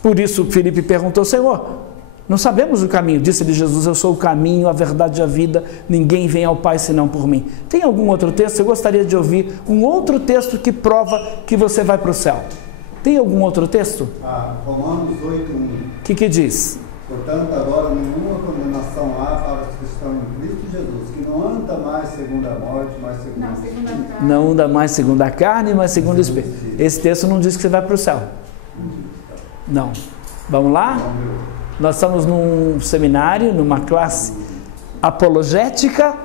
Por isso Filipe perguntou: Senhor, não sabemos o caminho. Disse-lhe Jesus: eu sou o caminho, a verdade e a vida, ninguém vem ao Pai senão por mim. Tem algum outro texto? Eu gostaria de ouvir um outro texto que prova que você vai para o céu. Tem algum outro texto? Romanos 8:1. O que diz? Portanto, agora nenhuma condenação há para os que estão em Cristo Jesus, que não anda mais segundo a morte, mas segundo o Espírito. Não anda mais segundo a carne, mas segundo o Espírito. Esse texto não diz que você vai para o céu. Não. Vamos lá? Nós estamos num seminário, numa classe apologética.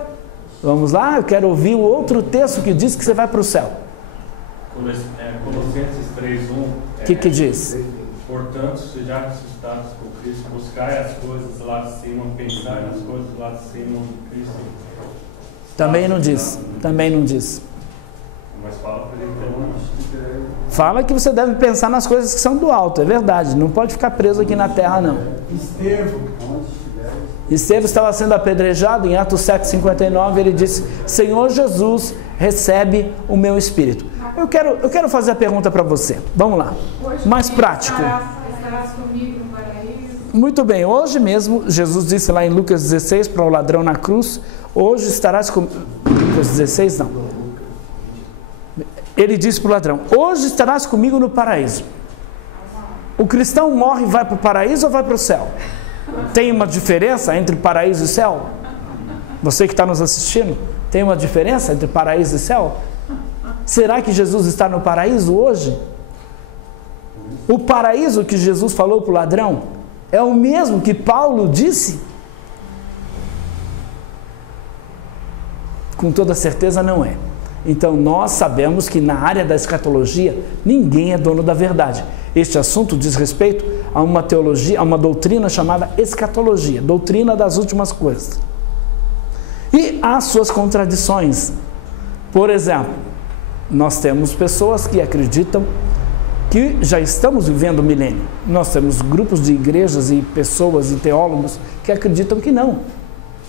Vamos lá? Eu quero ouvir o outro texto que diz que você vai para o céu. Colossenses 3:1. O que diz? Portanto, se já ressuscitados com Cristo, buscai as coisas lá de cima, pensai nas coisas lá de cima de Cristo. Também não diz. Também não diz. Mas fala para ele então. Fala que você deve pensar nas coisas que são do alto, é verdade. Não pode ficar preso aqui na terra, não. Estevão estava sendo apedrejado, em Atos 7,59, ele disse: Senhor Jesus, recebe o meu espírito. Eu quero fazer a pergunta para você. Vamos lá. Mais prático. Estarás comigo no paraíso? Muito bem. Hoje mesmo, Jesus disse lá em Lucas 16 para o ladrão na cruz: hoje estarás comigo. Lucas 16 não. Ele disse para o ladrão: hoje estarás comigo no paraíso. O cristão morre e vai para o paraíso ou vai para o céu? Tem uma diferença entre paraíso e céu? Você que está nos assistindo, tem uma diferença entre paraíso e céu? Será que Jesus está no paraíso hoje? O paraíso que Jesus falou para o ladrão é o mesmo que Paulo disse? Com toda certeza não é. Então nós sabemos que na área da escatologia ninguém é dono da verdade. Este assunto diz respeito a uma teologia, a uma doutrina chamada escatologia, doutrina das últimas coisas. E há suas contradições. Por exemplo, nós temos pessoas que acreditam que já estamos vivendo o milênio. Nós temos grupos de igrejas e pessoas e teólogos que acreditam que não,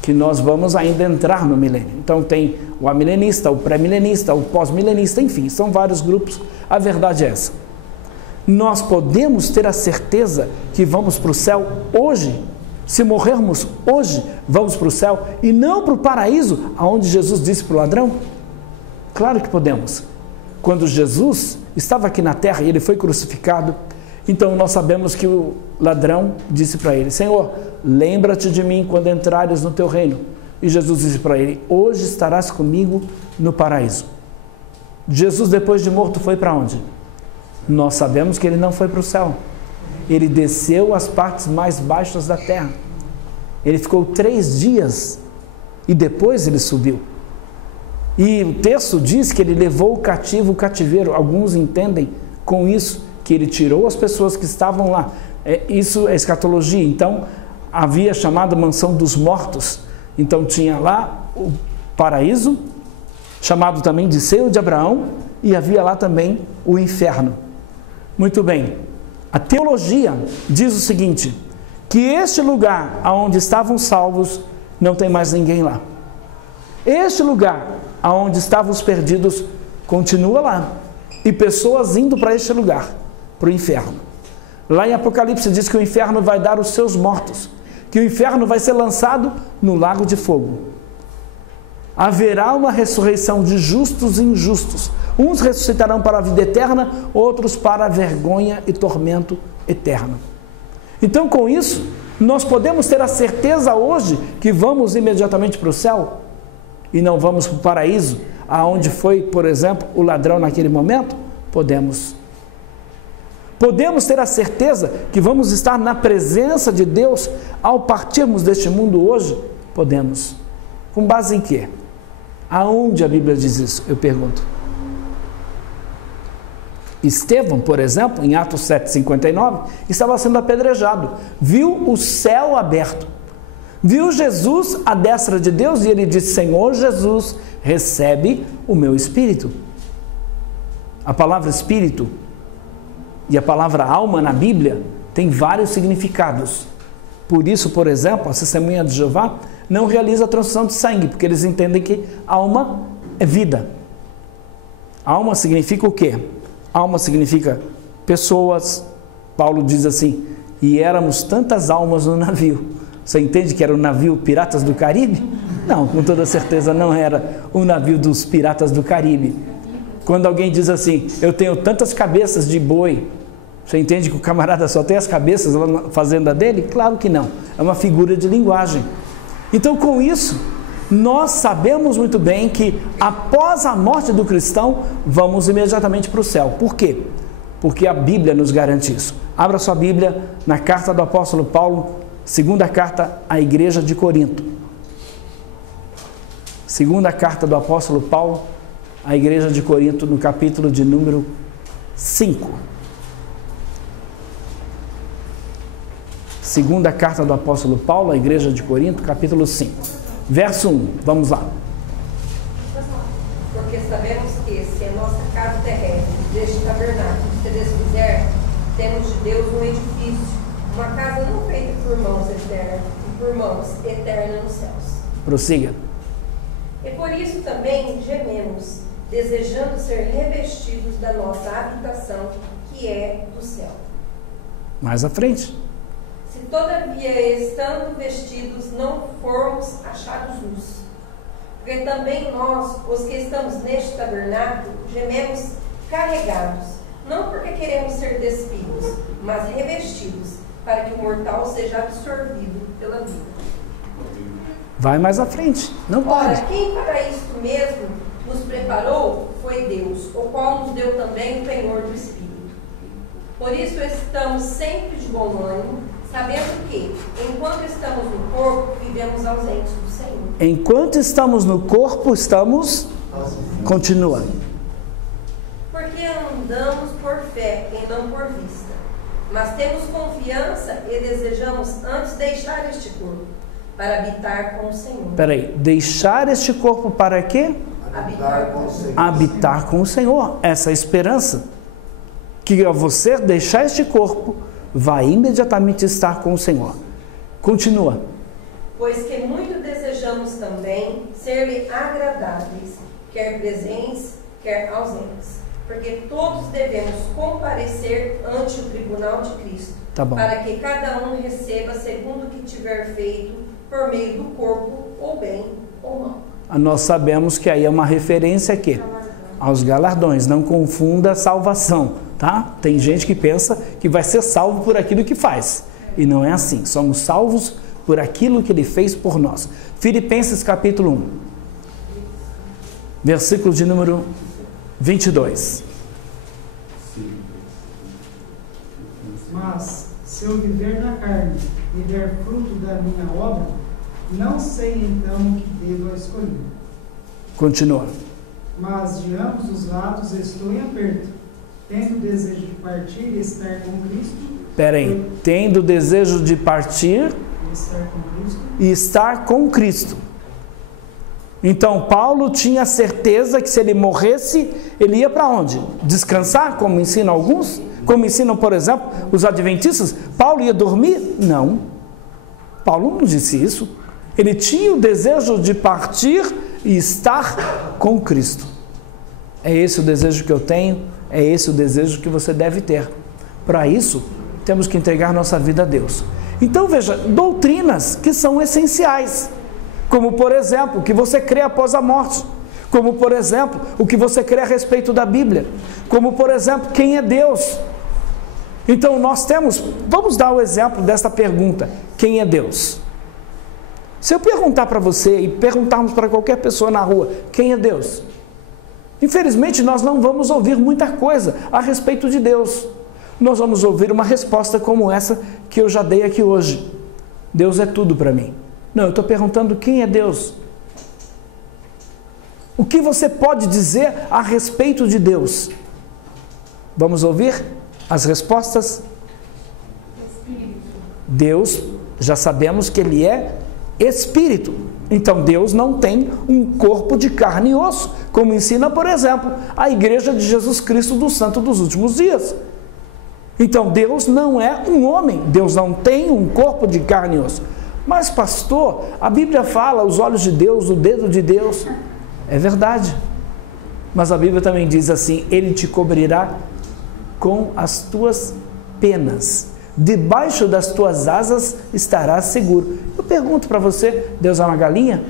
que nós vamos ainda entrar no milênio. Então tem o amilenista, o pré-milenista, o pós-milenista, enfim, são vários grupos. A verdade é essa. Nós podemos ter a certeza que vamos para o céu hoje. Se morrermos hoje, vamos para o céu e não para o paraíso, aonde Jesus disse para o ladrão? Claro que podemos. Quando Jesus estava aqui na terra e ele foi crucificado, então nós sabemos que o ladrão disse para ele: Senhor, lembra-te de mim quando entrares no teu reino. E Jesus disse para ele: hoje estarás comigo no paraíso. Jesus, depois de morto, foi para onde? Nós sabemos que ele não foi para o céu. Ele desceu às partes mais baixas da terra. Ele ficou 3 dias e depois ele subiu. E o texto diz que ele levou o cativo o cativeiro. Alguns entendem com isso que ele tirou as pessoas que estavam lá. Isso é escatologia. Então, havia a chamada mansão dos mortos. Então, tinha lá o paraíso, chamado também de seio de Abraão, e havia lá também o inferno. Muito bem. A teologia diz o seguinte, que este lugar onde estavam salvos, não tem mais ninguém lá. Este lugar onde estavam os perdidos, continua lá. E pessoas indo para este lugar, para o inferno. Lá em Apocalipse diz que o inferno vai dar os seus mortos, que o inferno vai ser lançado no lago de fogo. Haverá uma ressurreição de justos e injustos. Uns ressuscitarão para a vida eterna, outros para a vergonha e tormento eterno. Então, com isso, nós podemos ter a certeza hoje que vamos imediatamente para o céu e não vamos para o paraíso, aonde foi, por exemplo, o ladrão naquele momento? Podemos. Podemos ter a certeza que vamos estar na presença de Deus ao partirmos deste mundo hoje? Podemos. Com base em quê? Aonde a Bíblia diz isso? Eu pergunto. Estevão, por exemplo, em Atos 7,59, estava sendo apedrejado. Viu o céu aberto. Viu Jesus à destra de Deus e ele disse: Senhor Jesus, recebe o meu espírito. A palavra espírito e a palavra alma na Bíblia tem vários significados. Por isso, por exemplo, a Testemunha de Jeová não realiza a transfusão de sangue, porque eles entendem que alma é vida. Alma significa o quê? Alma significa pessoas. Paulo diz assim, e éramos tantas almas no navio. Você entende que era o navio Piratas do Caribe? Não, com toda certeza não era o navio dos Piratas do Caribe. Quando alguém diz assim, eu tenho tantas cabeças de boi, você entende que o camarada só tem as cabeças lá na fazenda dele? Claro que não, é uma figura de linguagem. Então, com isso, nós sabemos muito bem que após a morte do cristão, vamos imediatamente para o céu. Por quê? Porque a Bíblia nos garante isso. Abra sua Bíblia na carta do apóstolo Paulo, segunda carta à igreja de Corinto. Segunda carta do apóstolo Paulo à igreja de Corinto, no capítulo de número 5. Segunda carta do apóstolo Paulo à igreja de Corinto, capítulo 5. Verso 1, vamos lá. Porque sabemos que se a nossa casa terrestre deste tabernáculo se desfizer, temos de Deus um edifício, uma casa não feita por mãos eterna nos céus. Prossiga. E por isso também gememos, desejando ser revestidos da nossa habitação, que é do céu. Mais à frente. Se todavia, estando vestidos, não formos achados nus. Porque também nós, os que estamos neste tabernáculo, gememos carregados, não porque queremos ser despidos, mas revestidos, para que o mortal seja absorvido pela vida. Vai mais à frente, não pode. Ora, quem para isto mesmo nos preparou foi Deus, o qual nos deu também o penhor do Espírito. Por isso estamos sempre de bom ânimo, sabendo que, enquanto estamos no corpo, vivemos ausentes do Senhor. Enquanto estamos no corpo, estamos... Continua. Porque andamos por fé e não por vista. Mas temos confiança e desejamos antes deixar este corpo, para habitar com o Senhor. Peraí, deixar este corpo para quê? Habitar com o Senhor. Habitar com o Senhor. Essa é a esperança. Que ao você deixar este corpo, vai imediatamente estar com o Senhor. Continua. Pois que muito desejamos também ser-lhe agradáveis, quer presentes, quer ausentes. Porque todos devemos comparecer ante o tribunal de Cristo, Tá bom. para que cada um receba segundo o que tiver feito por meio do corpo, ou bem ou mal. Nós sabemos que aí é uma referência aqui aos galardões. Não confunda salvação, tá? Tem gente que pensa que vai ser salvo por aquilo que faz. E não é assim. Somos salvos por aquilo que Ele fez por nós. Filipenses capítulo 1. Versículo de número 22. Mas, se eu viver na carne e der fruto da minha obra, não sei então o que devo escolher. Continua. Mas de ambos os lados estou em aperto, tendo desejo de partir e estar com Cristo. Peraí, tendo desejo de partir e estar com Cristo. Então, Paulo tinha certeza que se ele morresse, ele ia para onde? Descansar, como ensinam alguns? Como ensinam, por exemplo, os adventistas? Paulo ia dormir? Não. Paulo não disse isso. Ele tinha o desejo de partir e estar com Cristo. É esse o desejo que eu tenho, é esse o desejo que você deve ter. Para isso, temos que entregar nossa vida a Deus. Então veja, doutrinas que são essenciais, como por exemplo, o que você crê após a morte, como por exemplo, o que você crê a respeito da Bíblia, como por exemplo, quem é Deus. Então nós temos, vamos dar o exemplo desta pergunta, quem é Deus? Se eu perguntar para você e perguntarmos para qualquer pessoa na rua, quem é Deus? Infelizmente nós não vamos ouvir muita coisa a respeito de Deus. Nós vamos ouvir uma resposta como essa que eu já dei aqui hoje. Deus é tudo para mim. Não, eu estou perguntando quem é Deus. O que você pode dizer a respeito de Deus? Vamos ouvir as respostas? Deus, já sabemos que Ele é Espírito. Então Deus não tem um corpo de carne e osso, como ensina, por exemplo, a Igreja de Jesus Cristo do Santo dos Últimos Dias. Então Deus não é um homem, Deus não tem um corpo de carne e osso. Mas pastor, a Bíblia fala os olhos de Deus, o dedo de Deus. É verdade. Mas a Bíblia também diz assim, Ele te cobrirá com as tuas penas. Debaixo das tuas asas estarás seguro. Eu pergunto para você, Deus é uma galinha?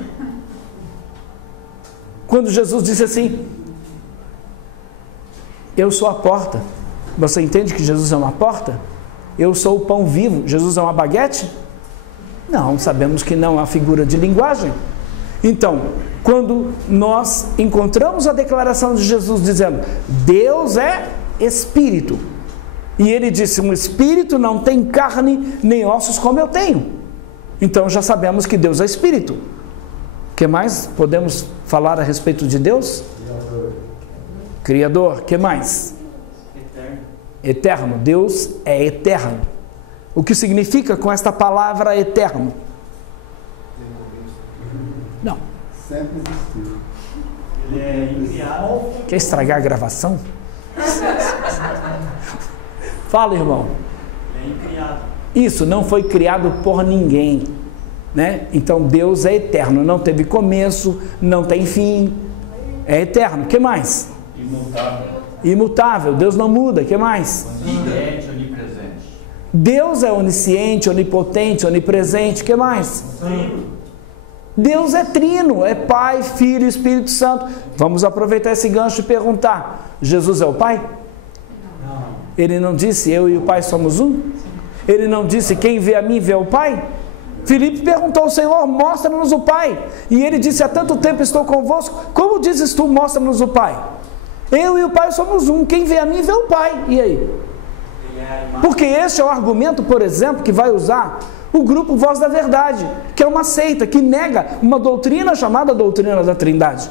Quando Jesus disse assim, eu sou a porta. Você entende que Jesus é uma porta? Eu sou o pão vivo. Jesus é uma baguete? Não, sabemos que não é uma figura de linguagem. Então, quando nós encontramos a declaração de Jesus dizendo, Deus é Espírito, e Ele disse, um Espírito não tem carne nem ossos como eu tenho. Então já sabemos que Deus é Espírito. O que mais podemos falar a respeito de Deus? Criador. O que mais? Eterno. Deus é eterno. O que significa com esta palavra eterno? Não. Sempre existiu. Ele é incriado. Quer estragar a gravação? Fala, irmão. Ele é incriado. Isso não foi criado por ninguém, né? Então Deus é eterno, não teve começo, não tem fim, é eterno. O que mais? Imutável. Imutável, Deus não muda. O que mais? Onisciente, onipresente. Deus é onisciente, onipotente, onipresente. O que mais? Trino. Deus é trino, é Pai, Filho e Espírito Santo. Vamos aproveitar esse gancho e perguntar, Jesus é o Pai? Não. Ele não disse, eu e o Pai somos um? Ele não disse, quem vê a mim vê o Pai? Filipe perguntou ao Senhor, mostra-nos o Pai. E ele disse, há tanto tempo estou convosco, como dizes tu, mostra-nos o Pai? Eu e o Pai somos um, quem vê a mim vê o Pai. E aí? Porque este é o argumento, por exemplo, que vai usar o grupo Voz da Verdade, que é uma seita que nega uma doutrina chamada doutrina da Trindade.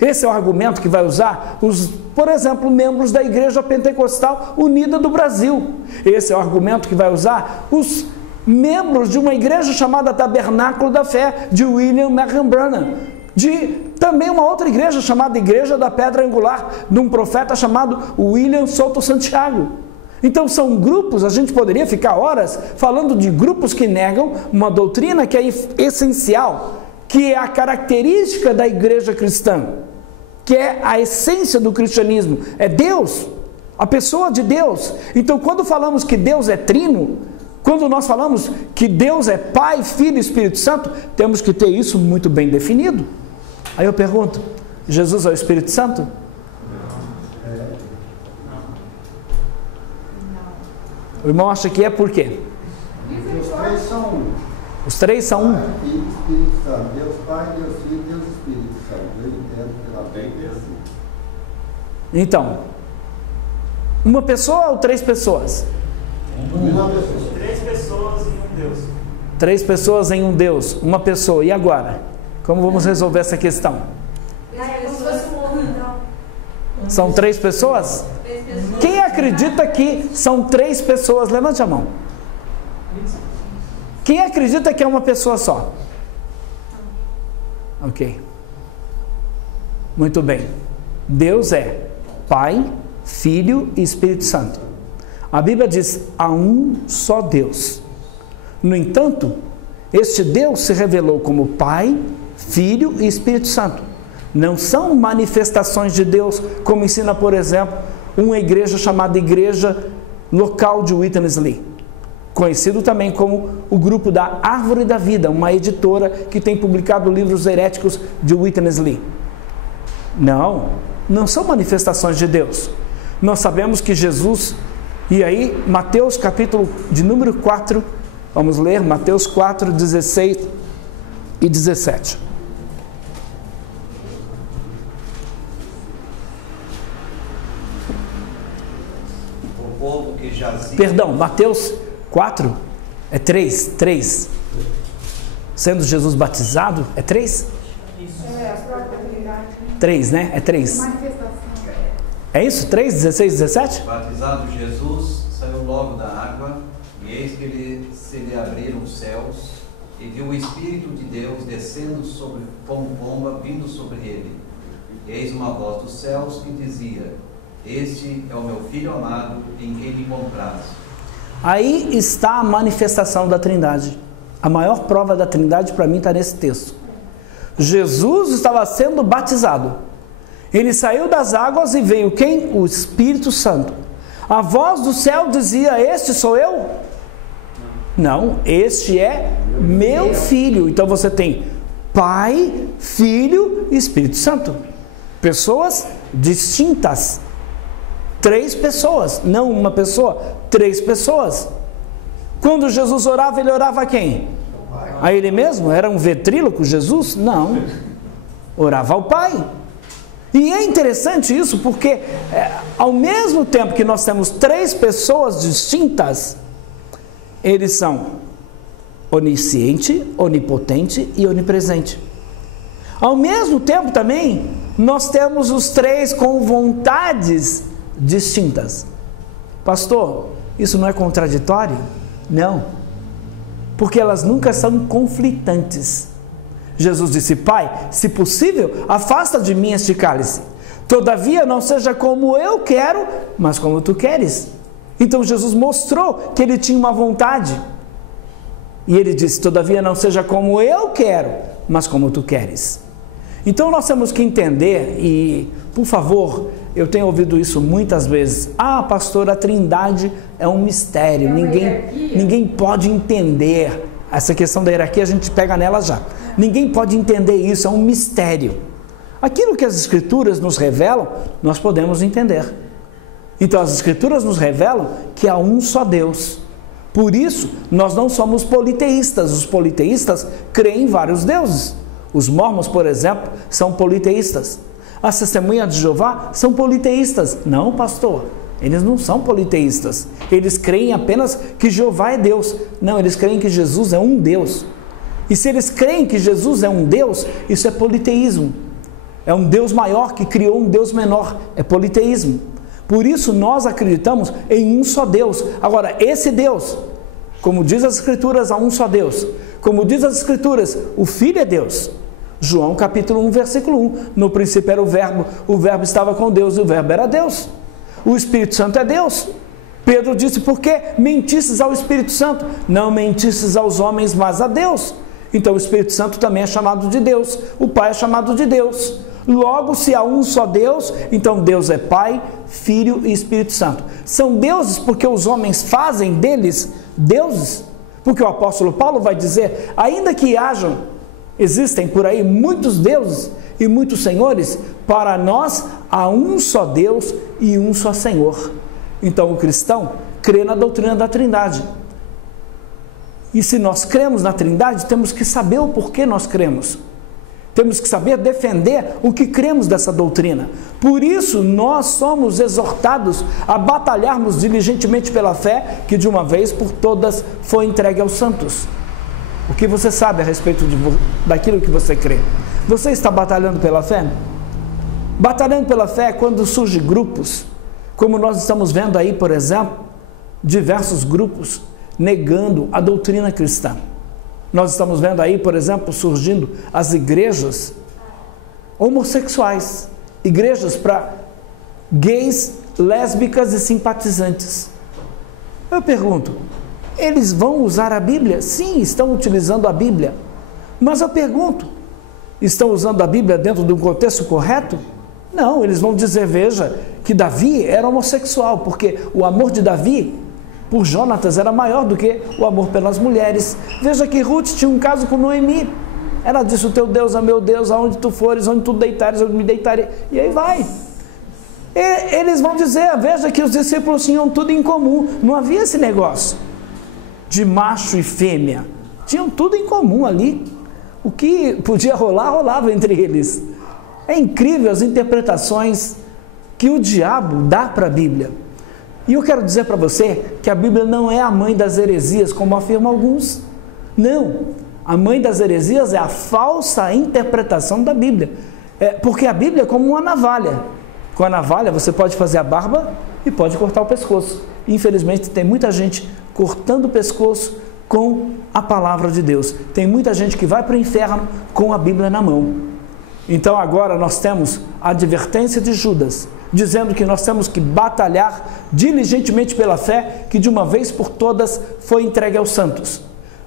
Esse é o argumento que vai usar os, por exemplo, membros da Igreja Pentecostal Unida do Brasil. Esse é o argumento que vai usar os membros de uma igreja chamada Tabernáculo da Fé, de William Marion Branham, de também uma outra igreja chamada Igreja da Pedra Angular, de um profeta chamado William Souto Santiago. Então são grupos, a gente poderia ficar horas falando de grupos que negam uma doutrina que é essencial, que é a característica da igreja cristã, que é a essência do cristianismo, é Deus, a pessoa de Deus. Então quando falamos que Deus é trino, quando nós falamos que Deus é Pai, Filho e Espírito Santo, temos que ter isso muito bem definido. Aí eu pergunto, Jesus é o Espírito Santo? O irmão acha que é por quê? Os três são um. Os três são um. Pai, Filho e Espírito Santo. Deus Pai, Deus Filho, Deus Espírito Santo. Eu entendo pela Bíblia assim. Então, uma pessoa ou três pessoas? Uma pessoa. 3 pessoas e um Deus. 3 pessoas em um Deus, uma pessoa. E agora? Como vamos resolver essa questão? São 3 pessoas? Quem acredita que são 3 pessoas? Levante a mão. Quem acredita que é uma pessoa só? Ok. Muito bem. Deus é Pai, Filho e Espírito Santo. A Bíblia diz: há um só Deus. No entanto, este Deus se revelou como Pai, Filho e Espírito Santo. Não são manifestações de Deus, como ensina, por exemplo, uma igreja chamada Igreja Local de Witness Lee, conhecido também como o grupo da Árvore da Vida, uma editora que tem publicado livros heréticos de Witness Lee. Não são manifestações de Deus. Nós sabemos que Jesus, e aí Mateus capítulo de número 4, vamos ler Mateus 4, 16 e 17. O povo que jazia... Perdão, Mateus 4 é 3. Sendo Jesus batizado, é 3? É a própria Trindade. 3, né? É 3. Manifestação. É isso? 3, 16, 17? Batizado Jesus, saiu logo da água, e eis que se lhe abriram os céus, e viu o Espírito de Deus descendo como pomba, vindo sobre ele. Eis uma voz dos céus que dizia: este é o meu Filho amado, em quem me compraz. Aí está a manifestação da Trindade. A maior prova da Trindade para mim está nesse texto. Jesus estava sendo batizado. Ele saiu das águas e veio quem? O Espírito Santo. A voz do céu dizia: este sou eu? Não, este é meu Filho. Então você tem Pai, Filho e Espírito Santo. Pessoas distintas. 3 pessoas, não uma pessoa, 3 pessoas. Quando Jesus orava, ele orava a quem? A ele mesmo? Era um ventríloco Jesus? Não. Orava ao Pai. E é interessante isso porque ao mesmo tempo que nós temos 3 pessoas distintas, eles são onisciente, onipotente e onipresente. Ao mesmo tempo também, nós temos os 3 com vontades distintas. Pastor, isso não é contraditório? Não, porque elas nunca são conflitantes. Jesus disse: Pai, se possível, afasta de mim este cálice, todavia não seja como eu quero, mas como tu queres. Então Jesus mostrou que ele tinha uma vontade, e ele disse: todavia não seja como eu quero, mas como tu queres. Então nós temos que entender, e por favor, eu tenho ouvido isso muitas vezes: ah, pastor, a Trindade é um mistério, ninguém pode entender. Essa questão da hierarquia a gente pega nela já. Ninguém pode entender isso, é um mistério. Aquilo que as Escrituras nos revelam, nós podemos entender. Então as Escrituras nos revelam que há um só Deus. Por isso, nós não somos politeístas. Os politeístas creem em vários deuses. Os mormons, por exemplo, são politeístas. As testemunhas de Jeová são politeístas. Não, pastor, eles não são politeístas. Eles creem apenas que Jeová é Deus. Não, eles creem que Jesus é um Deus. E se eles creem que Jesus é um Deus, isso é politeísmo. É um Deus maior que criou um Deus menor. É politeísmo. Por isso nós acreditamos em um só Deus. Agora, esse Deus, como diz as Escrituras, há um só Deus. Como diz as Escrituras, o Filho é Deus. João capítulo 1, versículo 1. No princípio era o Verbo estava com Deus e o Verbo era Deus. O Espírito Santo é Deus. Pedro disse: por que mentistes ao Espírito Santo? Não mentistes aos homens, mas a Deus. Então o Espírito Santo também é chamado de Deus. O Pai é chamado de Deus. Logo, se há um só Deus, então Deus é Pai, Filho e Espírito Santo. São deuses porque os homens fazem deles deuses. Porque o apóstolo Paulo vai dizer: ainda que existem por aí muitos deuses e muitos senhores, para nós há um só Deus e um só Senhor. Então o cristão crê na doutrina da Trindade. E se nós cremos na Trindade, temos que saber o porquê nós cremos. Temos que saber defender o que cremos dessa doutrina. Por isso nós somos exortados a batalharmos diligentemente pela fé, que de uma vez por todas foi entregue aos santos. O que você sabe a respeito daquilo que você crê? Você está batalhando pela fé? Batalhando pela fé é quando surgem grupos, como nós estamos vendo aí, por exemplo, diversos grupos negando a doutrina cristã. Nós estamos vendo aí, por exemplo, surgindo as igrejas homossexuais, igrejas para gays, lésbicas e simpatizantes. Eu pergunto, eles vão usar a Bíblia? Sim, estão utilizando a Bíblia. Mas eu pergunto, estão usando a Bíblia dentro de um contexto correto? Não, eles vão dizer, veja, que Davi era homossexual, porque o amor de Davi por Jonatas era maior do que o amor pelas mulheres. Veja que Ruth tinha um caso com Noemi. Ela disse, o teu Deus é meu Deus, aonde tu fores, onde tu deitares, eu me deitarei. E aí vai. Eles vão dizer, veja que os discípulos tinham tudo em comum. Não havia esse negócio de macho e fêmea. Tinham tudo em comum ali. O que podia rolar, rolava entre eles. É incrível as interpretações que o diabo dá para a Bíblia. E eu quero dizer para você que a Bíblia não é a mãe das heresias, como afirmam alguns. Não. A mãe das heresias é a falsa interpretação da Bíblia. Porque a Bíblia é como uma navalha. Com a navalha você pode fazer a barba e pode cortar o pescoço. Infelizmente tem muita gente cortando o pescoço com a palavra de Deus. Tem muita gente que vai para o inferno com a Bíblia na mão. Então agora nós temos a advertência de Judas, dizendo que nós temos que batalhar diligentemente pela fé, que de uma vez por todas foi entregue aos santos.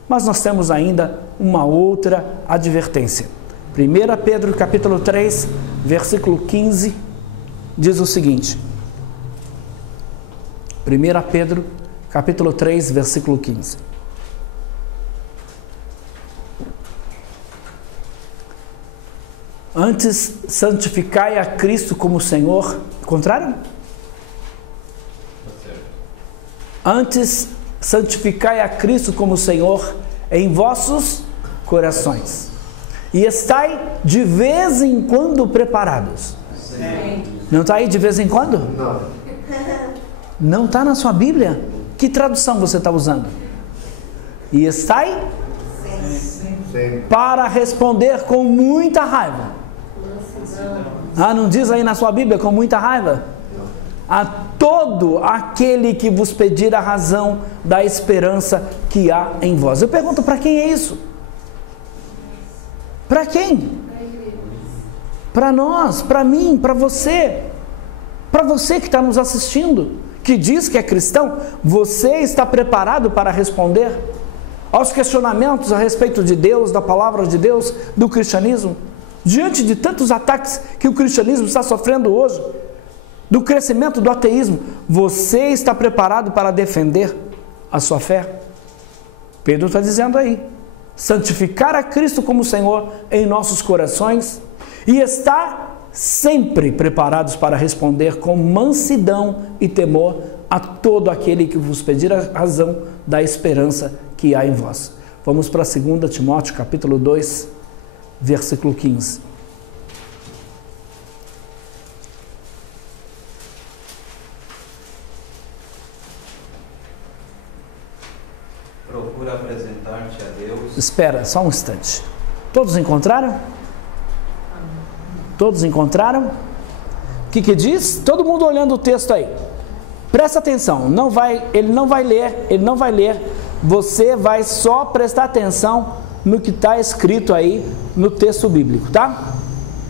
Mas nós temos ainda uma outra advertência. 1 Pedro capítulo 3, versículo 15, diz o seguinte. 1 Pedro capítulo 3, versículo 15. Antes, santificai a Cristo como Senhor. Encontraram? Antes, santificai a Cristo como Senhor em vossos corações. E estai de vez em quando preparados. Sim. Não está aí de vez em quando? Não. Não está na sua Bíblia? Que tradução você está usando? E estai? Sim. Para responder com muita raiva. Não diz aí na sua Bíblia com muita raiva? A todo aquele que vos pedir a razão da esperança que há em vós. Eu pergunto, para quem é isso? Para quem? Para nós, para mim, para você. Para você que está nos assistindo, que diz que é cristão, você está preparado para responder aos questionamentos a respeito de Deus, da palavra de Deus, do cristianismo? Diante de tantos ataques que o cristianismo está sofrendo hoje, do crescimento do ateísmo, você está preparado para defender a sua fé? Pedro está dizendo aí, santificar a Cristo como Senhor em nossos corações e estar sempre preparados para responder com mansidão e temor a todo aquele que vos pedir a razão da esperança que há em vós. Vamos para 2 Timóteo capítulo 2, versículo 15. Procura apresentar-te a Deus. Espera, só um instante. Todos encontraram? Todos encontraram? O que diz? Todo mundo olhando o texto aí. Presta atenção, ele não vai ler, você vai só prestar atenção no que está escrito aí no texto bíblico, tá?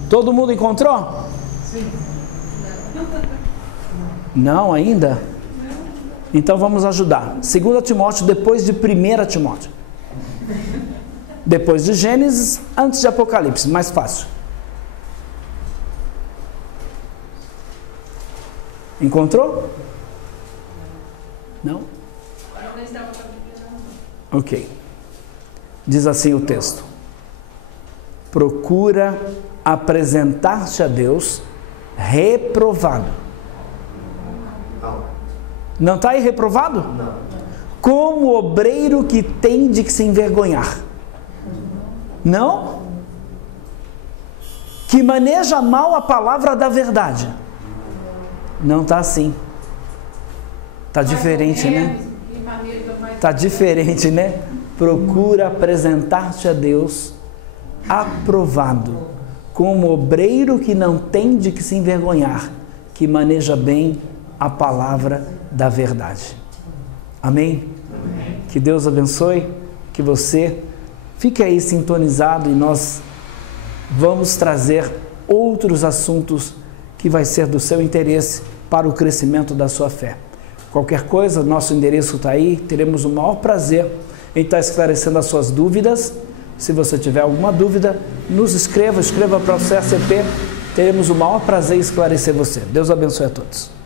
Todo mundo encontrou? Sim. Não ainda? Então vamos ajudar. 2 Timóteo depois de 1 Timóteo. Depois de Gênesis, antes de Apocalipse, mais fácil. Encontrou? Não? Ok. Diz assim o texto: procura apresentar-te a Deus reprovado. Não está aí reprovado? Não. Como obreiro que tem de se envergonhar. Não? Que maneja mal a palavra da verdade. Não está assim. Está diferente, né? Está diferente, né? Procura apresentar-te a Deus aprovado, como obreiro que não tem de que se envergonhar, que maneja bem a palavra da verdade. Amém? Amém. Que Deus abençoe, que você fique aí sintonizado e nós vamos trazer outros assuntos que vai ser do seu interesse para o crescimento da sua fé. Qualquer coisa, nosso endereço está aí, teremos o maior prazer em estar esclarecendo as suas dúvidas. Se você tiver alguma dúvida, nos escreva para o CACP, teremos o maior prazer em esclarecer você. Deus abençoe a todos.